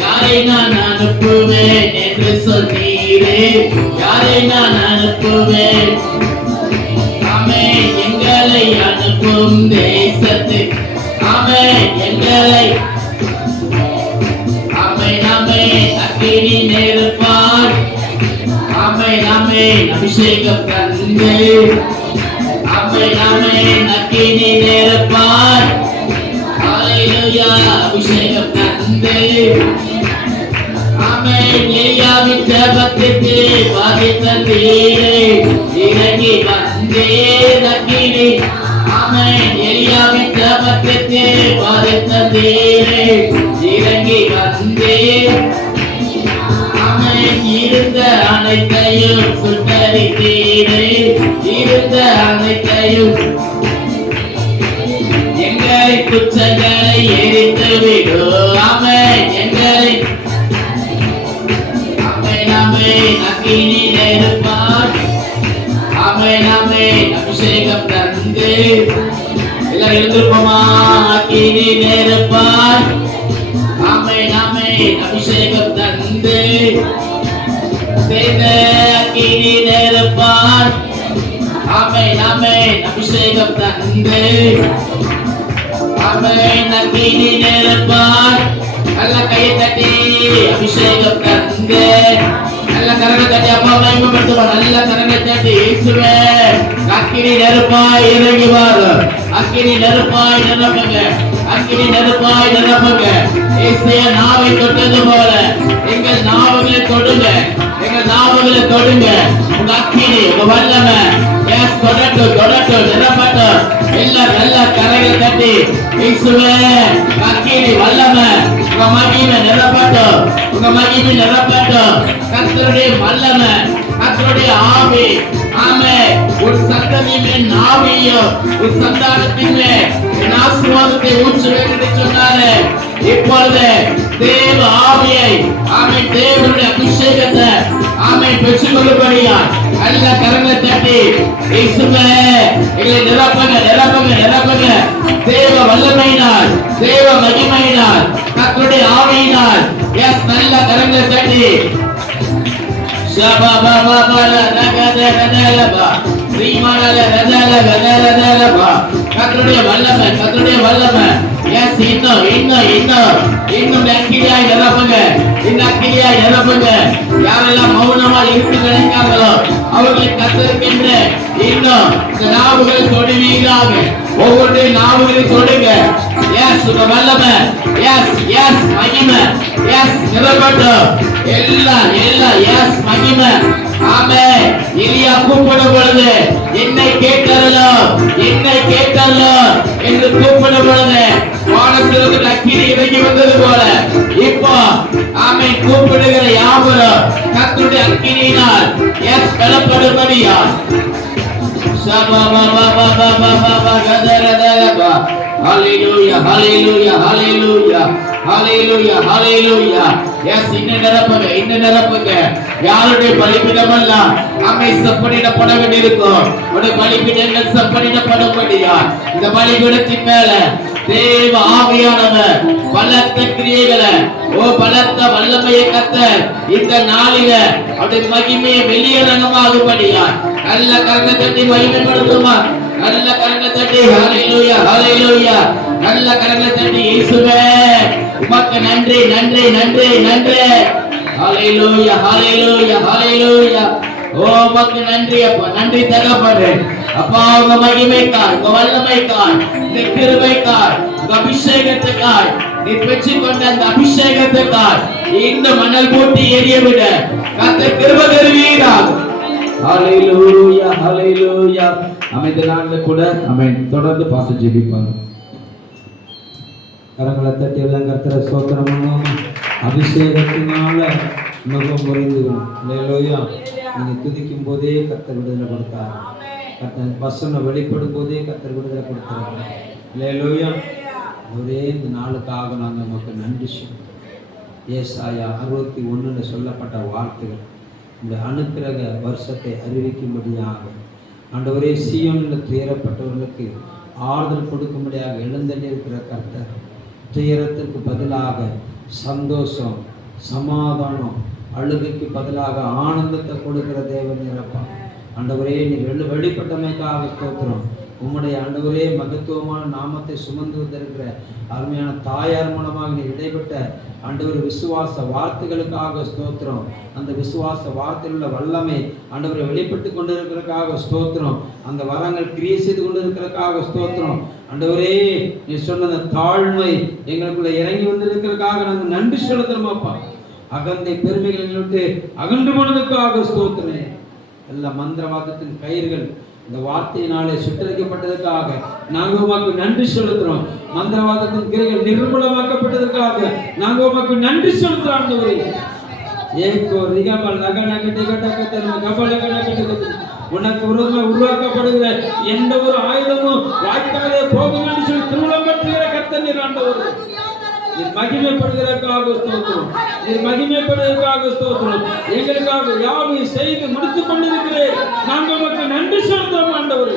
யாரை நான் அனுப்புவேன் என்று சொன்னீரே யாரை நான் அனுப்புவேன் ஆமென் எங்களை அனுப்பும் தேசத்து ஆமென் எங்களை ஆமென் ஆமென் அக்கினி நெருப்பால் ஆமென் ஆமென் அபிஷேகம் தந்து ஆமென் ஆமென் அக்கினி நெருப்பால் ஹalleluya அபிஷேகம் தந்து ஆமென் எலியாவின் ஜெபத்திற்கு பதில் தந்தீரே இறங்கி வந்தே அக்கினி ஆமென் எலியாவின் ஜெபத்திற்கு பதில் தந்தீரே இறங்கி வந்தே ஆமென் இருந்த அனைத்தையும் சுட்டரித்தீரே இருந்த அனைத்தையும் எங்களை குற்றங்களை எரித்து விடு ஆமென் எங்களை ஆமென் ஆமென் அக்கினி நெருப்பால் ஆமென் ஆமென் அபிஷேகம் தந்து எல்லாரும் எழுந்திருப்போமா அக்கினி நெருப்பால் ஆமென் ஆமென் அபிஷேகம் தந்து சேர்ந்த அக்கினி நெருப்பால் ஆமென் ஆமென் அபிஷேகம் தந்து ஆமென் அக்கினி நெருப்பால் நல்ல கையை தட்டி அபிஷேகம் தந்து நல்ல கரங்களை தட்டி அப்பா மகிமைப்படுத்துவோம் நல்ல கரங்களை தட்டி இயேசுவே அக்கினி நெருப்பாய் இறங்கி வாரு அக்கினி நெருப்பாய் நிரப்புங்க அக்கினி நெருப்பாய் நிரப்புங்க இயேசுவே நாவை தொட்டது போல எங்கள் நாவுகளை தொடுங்க எங்கள் நாவுகளை தொடுங்க உங்க அக்கினி உங்க வல்லமை எஸ் தொடட்டும் நிரப்பட்டும் எல்லாம் நல்ல கரைகள் தட்டி இயேசுவே அக்கினி வல்லமை உங்க மகிமை நிரப்பட்டும் உங்க மகிமை நிரப்பட்டும் கர்த்தருடைய வல்லமை கர்த்தருடைய ஆவி ஆமென் ஒரு சந்ததியின் ஆவியும் ஒரு சந்தானத்தின் மேல் என் ஆசீர்வாதத்தை ஊற்றுவேன் என்று சொன்னாரே இப்பொழுது தேவ ஆவியை ஆமென் தேவனுடைய அபிஷேகத்தை ஆமென் பெற்றுக்கொள்ளும்படியா நல்ல கரங்களை தட்டி இயேசுவே எங்களை நிரப்புங்க தேவ வல்லமையினால் தேவ மகிமையினால் கர்த்தருடைய ஆவியினால் எஸ் நல்ல கரங்களை தட்டி கர்த்தருடைய வல்லமை எஸ் இன்னும் அக்கினியாய் நிரப்புங்க இந்த அக்கினியாய் நிரப்புங்க யாரெல்லாம் மௌனமா இருந்து நினைக்காங்களோ அவர்களை கர்த்தருக்கென்ற இன்னும் இந்த நாவுகளை தொடுவீராக ஒவ்வொரு நாவுகளை தொடுங்க எஸ் உங்க வல்லமை எஸ் மகிமை எஸ் நிரப்பட்டும் எல்லாம் எஸ் மகிமை ஆமென் எலியா கூப்பிடும் பொழுது என்னை கேட்டாரோ என்று கூப்பிடும் பொழுது வானத்திலிருந்து அக்கினி இறங்கி வந்தது போல இப்போ ஆமென் கூப்பிடுகிற யாவரும் கர்த்தருடைய அக்கினியினால் S பலப்படும்படியா Hallelujah, hallelujah, hallelujah, hallelujah, hallelujah. Yes, இன்ன நிரப்புங்க யாருடைய பலிபீடமல்ல அம்மை செப்பனிடப்பட வேண்டியிருக்கும் உடைய பலிபீடங்கள் செப்பனிடப்படும்படியா இந்த பலிபீடத்தின் மேல தேவ ஆவியானவர் பலத்த கிரியைகளை பலத்த வல்லமையை கர்த்தர் இந்த நாளில அவருடைய மகிமையை வெளியரங்கமாகும்படியா நல்ல கரங்களை தட்டி மகிமைப்படுத்துமா நல்ல கரங்களை தட்டி ஹalleluya ஹalleluya நல்ல கரங்களை தட்டி இயேசுவே உமக்கு நன்றி ஹalleluya ஹalleluya ஹalleluya உமக்கு நன்றி அப்பா நன்றி தகப்பனே அப்பா உங்க மகிமைக்காய் உங்க வல்லமைக்காய் இந்த கிருபைக்காய் உங்க அபிஷேகத்துக்காய் நீ பெற்றுக்கொண்ட அந்த அபிஷேகத்துக்காய் இந்த மணல் போட்டு எரிய விட கர்த்தர் கிருபை தருவீராக ஹalleluya ஹalleluya. அமைந்த நாள்ல கூட ஆமென். தொடர்ந்து பாஸ்டர் ஜெபிப்பாங்க. கரங்களை தட்டி எல்லாம் கர்த்தரை ஸ்தோத்திரம் பண்ணுவோம். அபிஷேகத்தினால முகம் புரிந்துக்கணும். ஹalleluya. நீங்க துதிக்கும் போதே கர்த்தர் விடுதலை கொடுத்தார். கர்த்தர் வசனம் வெளிப்படும் போதே கர்த்தர் விடுதலை கொடுத்தார். ஹalleluya. ஒரே இந்த நாளுக்காக நாங்கள் நமக்கு நன்றி சொல்லுவோம். ஏசாயா 61 சொல்லப்பட்ட வார்த்தைகள் இந்த அனுக்கிரக வருஷத்தை அறிவிக்கும்படியாக ஆண்டவரே சீயோனில் துயரப்பட்டவர்களுக்கு ஆறுதல் கொடுக்கும்படியாக எழுந்தள்ளியிருக்கிற கர்த்தர் துயரத்திற்கு பதிலாக சந்தோஷம், சமாதானம், அழுகைக்கு பதிலாக ஆனந்தத்தை கொடுக்கிற தேவன் நிரப்பா. ஆண்டவரே நீர் வெளிப்பட்டமைக்காக ஸ்தோத்திரம். உம்முடைய ஆண்டவரே மகத்துவமான நாமத்தை சுமந்து வந்திருக்கிற அருமையான தாயார் மூலமாக நீ இடைப்பட்ட ஆண்டவர் விசுவாச வார்த்தைகளுக்காக ஸ்தோத்திரம். அந்த விசுவாச வார்த்தையில் உள்ள வல்லமை ஆண்டவரை வெளிப்பட்டு கொண்டிருக்கிறதுக்காக ஸ்தோத்திரம். அந்த வரங்கள் கிரியை செய்து கொண்டிருக்கிறதுக்காக ஸ்தோத்திரம். ஆண்டவரே நீ சொன்ன அந்த தாழ்மை எங்களுக்குள்ள இறங்கி வந்திருக்கிறதுக்காக நாங்கள் நன்றி செலுத்துறோமாப்பா. அகந்தை பெருமைகளை விட்டு அகன்று போனதுக்காக ஸ்தோத்திரம். எல்லா மந்திரவாதத்தின் கயிறுகள் இந்த வார்த்தையினாலே சுற்றறிக்கப்பட்டதற்காக நாங்கள் உமக்கு நன்றி செலுத்துறோம். மந்திரவாதத்தின் கிரைகள் நிர்மூலமாக்கப்பட்டதற்காக நாங்கள் உமக்கு நன்றி செலுத்துறோம். ஆண்டவரே ஏகோ ரிகபல் உனக்கு விரோதமாக உருவாக்கப்படுகிற எந்த ஒரு ஆயுதமும் வாய்க்காலே போகும் என்று சொல்லி திருமணம் பற்றுகிற கர்த்தர் நீர் ஆண்டவர். நீர் மகிமைப்படுவதற்காக ஸ்தோத்திரம். நீர் மகிமைப்படுவதற்காக ஸ்தோத்திரம். எங்களுக்காக யாவையும் செய்து முடித்துக் கொண்டிருக்கிறேன். நாங்கள் உமக்கு நன்றி செலுத்துறோம் ஆண்டவரே.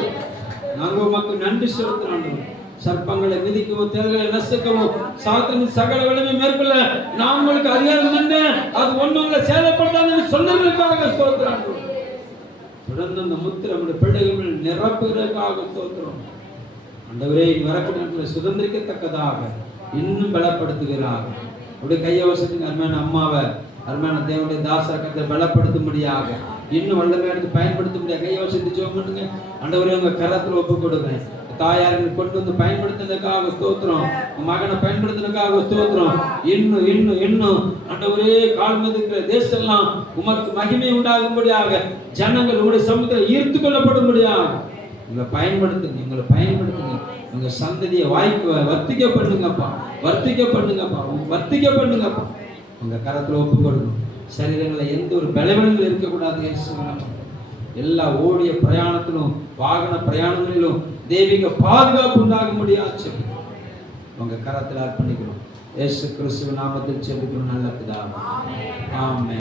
நாங்கள் உமக்கு நன்றி செலுத்துறோம் ஆண்டவரே. சர்ப்பங்களை மிதிக்கவும் தேர்களை நசுக்கவும் சாத்தானின் சகல வலிமை மேற்கொள்ள நான் உங்களுக்கு அதிகாரம் தந்தேன். அது ஒண்ணுங்களை சேதப்படுத்தாது சொல்லுவதற்காக ஸ்தோத்திரம் ஆண்டவரே. தொடர்ந்து அந்த முத்திரை நம்முடைய பிள்ளைகள் நிரப்புகிறதுக்காக ஸ்தோத்திரம் ஆண்டவரே. வரக்கூடிய சுதந்திரிக்கத்தக்கதாக இன்னும் பலப்படுத்துகிறார். அப்படியே கையை வசத்துக்கு அருமையான அம்மாவை அருமையான தேவனுடைய தாசரக்கத்தை பலப்படுத்தும்படியாக இன்னும் வல்லமை எடுத்து பயன்படுத்தும்படியாக கையை வசதி ஜெபம் பண்ணுங்க. ஆண்டவரே உங்க கரத்துல ஒப்பு கொடுங்க. தாயாருக்கு கொண்டு வந்து பயன்படுத்துனதுக்காக ஸ்தோத்திரம். மகனை பயன்படுத்தினதுக்காக ஸ்தோத்திரம். இன்னும் இன்னும் இன்னும் ஆண்டவரே கால் மிதிக்கிற தேசம் எல்லாம் உமக்கு மகிமை உண்டாகும்படியாக ஜனங்கள் உங்களுடைய சமூகத்தில் ஈர்த்து கொள்ளப்படும்படியாக உங்களை பயன்படுத்துங்க. உங்களை பயன்படுத்துங்க. உங்க சந்ததியை வாய்ப்பு வர்த்திக்க பண்ணுங்கப்பா. வர்த்திக்க பண்ணுங்கப்பா. வர்த்திக்க பண்ணுங்கப்பா. உங்க கரத்துல ஒப்பு கொடுங்க. சரீரங்களை எந்த ஒரு பலவீனங்கள் இருக்கக்கூடாது. எல்லா ஓடிய பிரயாணத்திலும் வாகன பிரயாணங்களிலும் தெய்வீக பாதுகாப்பு உண்டாக முடியாது. உங்க கரத்தில் அர்ப்பணிக்கிறோம். இயேசு கிறிஸ்துவின் நாமத்தில் ஜெபிக்கிறோம் நல்ல பிதாவே. ஆமென்.